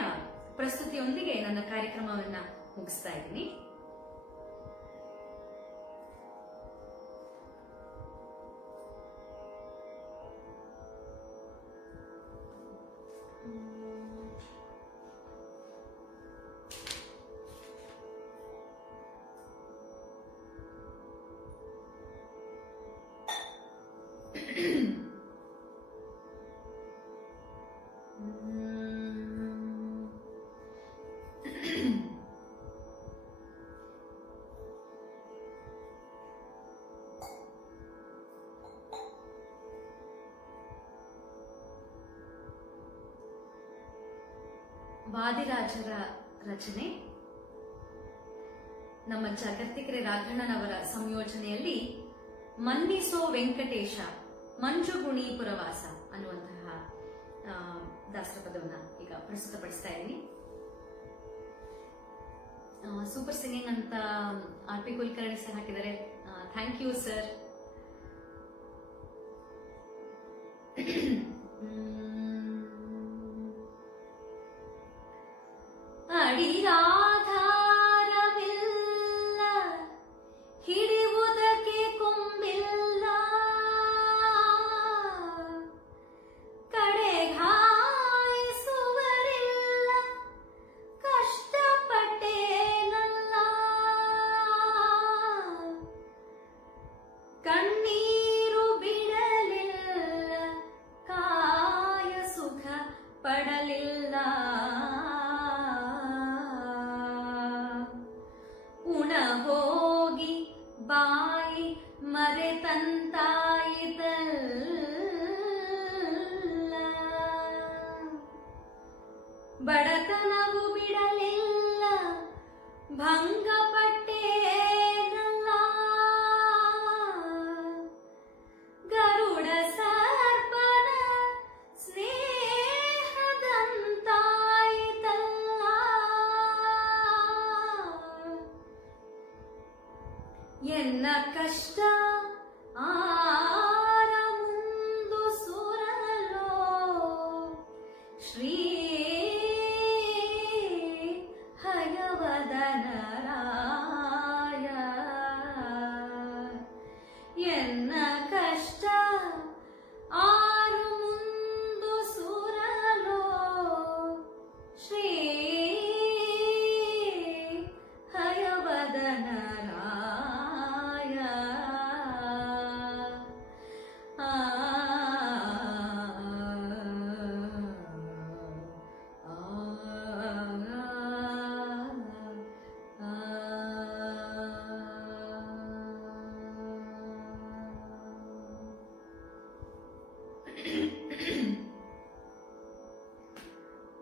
ಪ್ರಸ್ತುತಿಯೊಂದಿಗೆ ನನ್ನ ಕಾರ್ಯಕ್ರಮವನ್ನ ಮುಗಿಸ್ತಾ ಇದ್ದೀನಿ. ವಾದಿರಾಜರ ರಚನೆ, ನಮ್ಮ ಜಗತ್ತಿಕೆರೆ ರಾಘಣ್ಣನವರ ಸಂಯೋಜನೆಯಲ್ಲಿ ಮನ್ನಿಸೋ ವೆಂಕಟೇಶ ಮಂಜುಗುಣಿ ಪುರವಾಸ ಅನ್ನುವಂತಹ ದಾಸಪದವನ್ನ ಈಗ ಪ್ರಸ್ತುತಪಡಿಸ್ತಾ ಇದ್ದೀನಿ. ಸೂಪರ್ ಸಿಂಗಿಂಗ್ ಅಂತ RP ಕುಲಕರ್ಣಿ ಸರ್ ಹಾಕಿದ್ದಾರೆ. Thank you sir. ಅಡಿರಾಧಾರವಿಲ್ಲ, ಹಿಡಿಯುವುದಕ್ಕೆ ಕೊಂಬಿಲ್ಲ, ಕಡೆಗಾಯಿಸುವರಿಲ್ಲ, ಕಷ್ಟಪಟ್ಟೇನಲ್ಲ, ಕಣ್ಣೀರು ಬಿಡಲಿಲ್ಲ, ಕಾಯ ಸುಖ ಪಡಲಿಲ್ಲ, ಉಣ ಹೋಗಿ ಬಾಯಿ ಮರೆತಂತಾಯಿತಲ್ಲ, ಬಡತನವು ಬಿಡಲಿಲ್ಲ, ಭಂಗಪಟ್ಟೇನಲ್ಲ, ಗರುಡ ಸರ್ಪನ ಸ್ನೇಹದಂತಾಯಿತಲ್ಲ, ಎನ್ನ ಕಷ್ಟ ಆರ ಮುಂದು ಸುರಲೋ, ಶ್ರೀ ಹಯವದನರಾಯ, ಎನ್ನ ಕಷ್ಟ ಆರು ಮುಂದು ಸುರಲೋ, ಶ್ರೀ ಹಯವದನರಾಯ.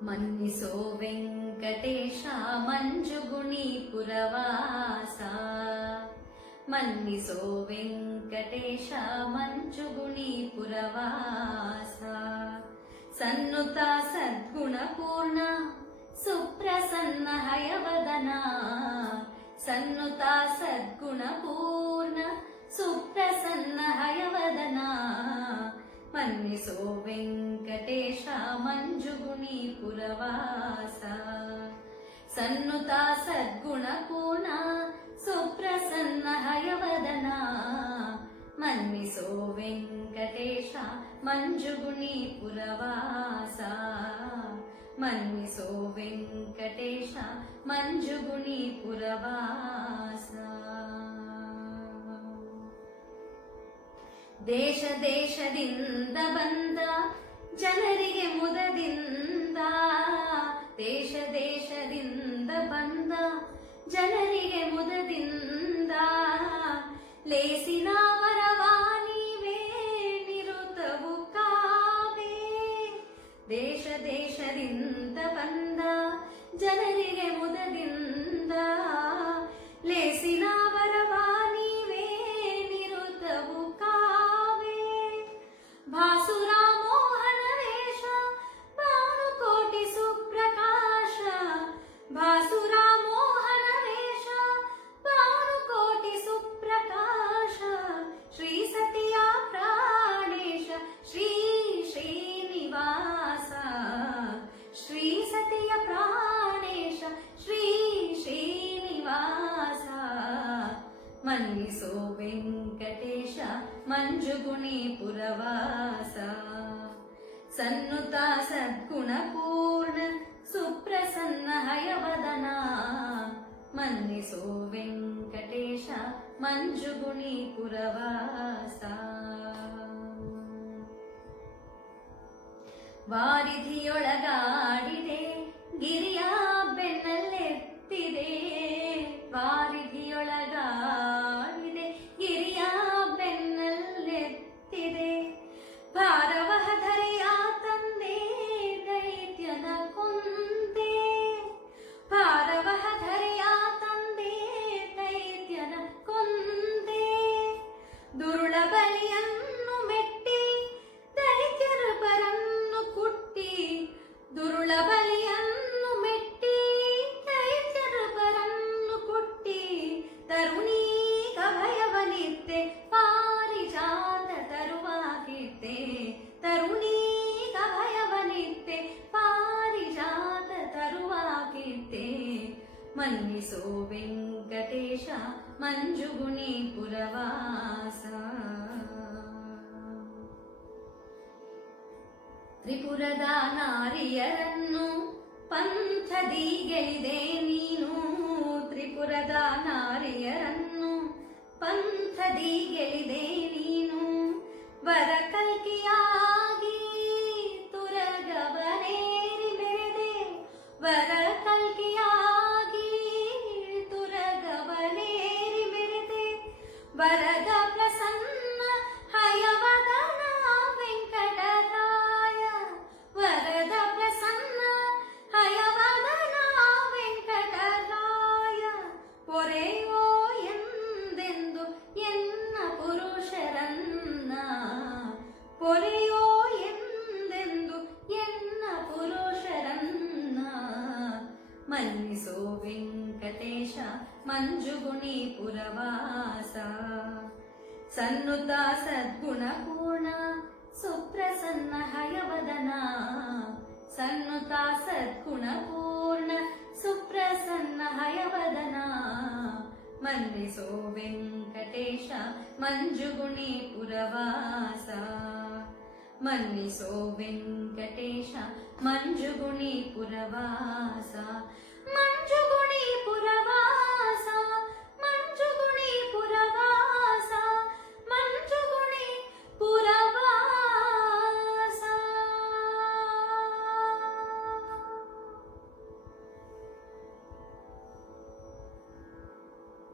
ಮನ್ನಿಸೋ ವೆಂಕಟೇಶ ಮಂಜುಗುಣಿ ಪುರವಾಸ, ಮನ್ನಿಸೋ ವೆಂಕಟೇಶ ಮಂಜುಗುಣಿ ಪುರವಾಸ, ಸನ್ನುತ ಸದ್ಗುಣ ಪೂರ್ಣ ಸುಪ್ರಸನ್ನ ಹಯವದನ, ಸನ್ನುತ ಸದ್ಗುಣ ಪೂರ್ಣ ಸುಪ್ರಸನ್ನ ಹಯವದನ, ಮನ್ನಿಸೋ ವೆಂಕಟೇಶ ಮಂಜುಗುಣಿ ಪುರವಾಸ, ಸನ್ನುತ ಸದ್ಗುಣ ಪೂರ್ಣ ಸುಪ್ರಸನ್ನ ಹಯವದನ, ಮನ್ನಿಸೋ ವೆಂಕಟೇಶ ಮಂಜುಗುಣಿ ಪುರವಾಸ, ಮನ್ನಿಸೋ ವೆಂಕಟೇಶ ಮಂಜುಗುಣಿ ಪುರವಾಸ. ದೇಶ ದೇಶದಿಂದ ಬಂದ ಜನರಿಗೆ ಮುದದಿಂದ ದೇಶ ದೇಶದಿಂದ ಬಂದ ಜನರಿಗೆ ಮುದದಿಂದ ಲೇಸಿನ ವರವಾನಿವೇ ನಿರುತವು ಕಾವೇ ದೇಶ ದೇಶದಿಂದ ಬಂದ ಜನರಿಗೆ ಮುದದಿಂದ ಲೇಸಿನ ವರವಾನಿವೇ ನಿರುತವು ಕಾವೇ ಭಾಸುರ ಮೋಹನ ವೇಷ ಭಾನುಕೋಟಿ ಸುಪ್ರಕಾಶ ಭಾಸುರ ಮೋಹನ ವೇಷ ಭಾನುಕೋಟಿ ಸುಪ್ರಕಾಶ ಶ್ರೀ ಸತಿಯ ಪ್ರಾಣೇಶ ಶ್ರೀ ಶ್ರೀನಿವಾಸ ಶ್ರೀ ಸತಿಯ ಪ್ರಾಣೇಶ ಶ್ರೀ ಶ್ರೀನಿವಾಸ ಮನ್ನಿಸೋ ವೆಂಕಟೇಶ ಮಂಜುಗುಣಿ ಪುರವಾಸ ಸನ್ನುತ ಸದ್ಗುಣ ಪೂರ್ಣ ಸುಪ್ರಸನ್ನ ಹಯವದನ ಮನ್ನಿಸೋ ವೆಂಕಟೇಶ ಮಂಜುಗುಣಿ ಪುರವಾಸ ವಾರಿಧಿಯೊಳಗಾಡಿದೆ ಗಿರಿಯ ಬೆನ್ನಲ್ಲೆತ್ತಿದೆ ವಾರಿಧಿಯೊಳಗಾಡಿದೆ ಗಿರಿಯ ಬೆನ್ನಲ್ಲೆತ್ತಿದೆ ಭಾರವಹ ಧರೆಯ ತಂದೆ ದೈತ್ಯನ ಕೊಂದೆ ಭಾರವಹ ಧರೆಯ ತಂದೆ ದೈತ್ಯನ ಕೊಂದೆ ದುರುಳ ಬಲಿಯನ್ನು ಮೆಟ್ಟಿ ದೈತ್ಯರ ಬರನ್ನು ಕುಟ್ಟಿ ದುರುಳ ಬಲಿಯನ್ನು ಮೆಟ್ಟಿ ದೈತ್ಯರ ಬರನ್ನು ಕುಟ್ಟಿ ತರುಣೀಗ ಭಯವನಿತ್ತೆ ಪಾರಿಜಾತ ತರುವಾಗಿತ್ತೆ ತರುಣೀಗ ಭಯವನಿತ್ತೆ ಪಾರಿಜಾತ ತರುವಾಗಿತ್ತೆ ಮನ್ನಿಸೋ ವೆಂಕಟೇಶ ಮಂಜುಗುಣಿ ಪುರವಾಸ ತ್ರಿಪುರದ ನಾರಿಯರನ್ನು ಪಂಥದಿ ಗೆಲಿದೆ ನೀನು ತ್ರಿಪುರದ ನಾರಿಯರನ್ನು ಪಂಥದಿ ಗೆಲಿದೆ ನೀನು ವರ ಕಲ್ಕಿಯಾಗಿ ತುರಗವನೇರಿ ಮೆರೆದೆ ವರ ಕಲ್ಕಿಯಾಗಿ ತುರಗವನೇರಿ ಮೆರೆದೆ ವರದ ಪ್ರಸನ್ನ ಹಯವದನ ವೆಂಕಟರಾಯ ವರದ ಪ್ರಸನ್ನ ಹಯವದನ ವೆಂಕಟರಾಯ ಪೊರೆಯೋ ಎಂದೆಂದು ಎನ್ನ ಪುರುಷರನ್ನ ಪೊರೆಯೋ ಎಂದೆಂದು ಎನ್ನ ಪುರುಷರನ್ನ ಮನ್ನಿಸೋ ವೆಂಕಟೇಶ ಮಂಜುಗುಣಿ ಪುರವಾಸ ಸನ್ನುತ ಸದ್ಗುಣ ಪೂರ್ಣ ಸುಪ್ರಸನ್ನ ಹಯವದನ ಸನ್ನುತ ಸದ್ಗುಣ ಪೂರ್ಣ ಸುಪ್ರಸನ್ನ ಹಯವದನ ಮನ್ನಿಸೋ ವೆಂಕಟೇಶ ಮಂಜುಗುಣಿ ಪುರವಾಸ ಮನ್ನಿಸೋ ವೆಂಕಟೇಶ ಮಂಜುಗುಣಿ ಪುರವಾಸ ಮಂಜುಗುಣಿ ಪುರವಾಸ ಮಂಜುಗುಣಿ ಪುರವಾಸ ಮಂಜುಗುಣಿ ಪುರವಾಸ.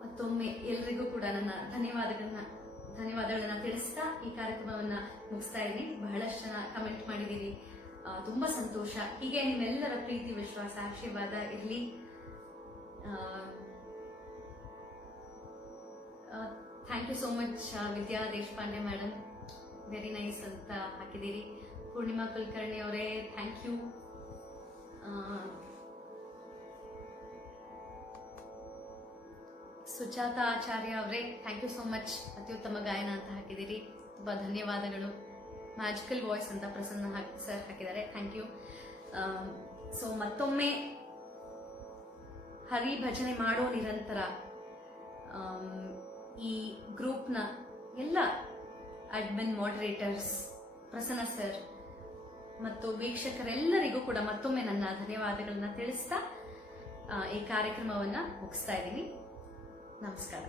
ಮತ್ತೊಮ್ಮೆ ಎಲ್ರಿಗೂ ಕೂಡ ನನ್ನ ಧನ್ಯವಾದಗಳನ್ನ ತಿಳಿಸ್ತಾ ಈ ಕಾರ್ಯಕ್ರಮವನ್ನ ಮುಗಿಸ್ತಾ ಇದ್ದೀನಿ. ಬಹಳಷ್ಟು ಜನ ಕಮೆಂಟ್ ಮಾಡಿದ್ದೀರಿ, ತುಂಬಾ ಸಂತೋಷ. ಹೀಗೆ ನಿಮ್ಮೆಲ್ಲರ ಪ್ರೀತಿ, ವಿಶ್ವಾಸ, ಆಶೀರ್ವಾದ ಇರಲಿ. Thank you so much Vidya Deshpande madam, very nice ಅಂತ ಹಾಕಿದ್ದೀರಿ. ಪೂರ್ಣಿಮಾ ಕುಲಕರ್ಣಿ ಅವರೇ ಥ್ಯಾಂಕ್ ಯು. ಸುಜಾತ ಆಚಾರ್ಯ ಅವರೇ ಥ್ಯಾಂಕ್ ಯು ಸೋ ಮಚ್, ಅತ್ಯುತ್ತಮ ಗಾಯನ ಅಂತ ಹಾಕಿದ್ದೀರಿ, ತುಂಬಾ ಧನ್ಯವಾದಗಳು. ಮ್ಯಾಜಿಕಲ್ ವಾಯ್ಸ್ ಅಂತ ಪ್ರಸನ್ನ ಸರ್ ಹಾಕಿದ್ದಾರೆ, ಥ್ಯಾಂಕ್ ಯು. ಸೊ ಮತ್ತೊಮ್ಮೆ ಹರಿ ಭಜನೆ ಮಾಡೋ ನಿರಂತರ ಈ ಗ್ರೂಪ್ನ ಎಲ್ಲ ಅಡ್ಮಿನ್, ಮಾಡರೇಟರ್ಸ್, ಪ್ರಸನ್ನ ಸರ್ ಮತ್ತು ವೀಕ್ಷಕರೆಲ್ಲರಿಗೂ ಕೂಡ ಮತ್ತೊಮ್ಮೆ ನನ್ನ ಧನ್ಯವಾದಗಳನ್ನ ತಿಳಿಸ್ತಾ ಈ ಕಾರ್ಯಕ್ರಮವನ್ನ ಮುಗಿಸ್ತಾ ಇದ್ದೀನಿ. ನಮಸ್ಕಾರ.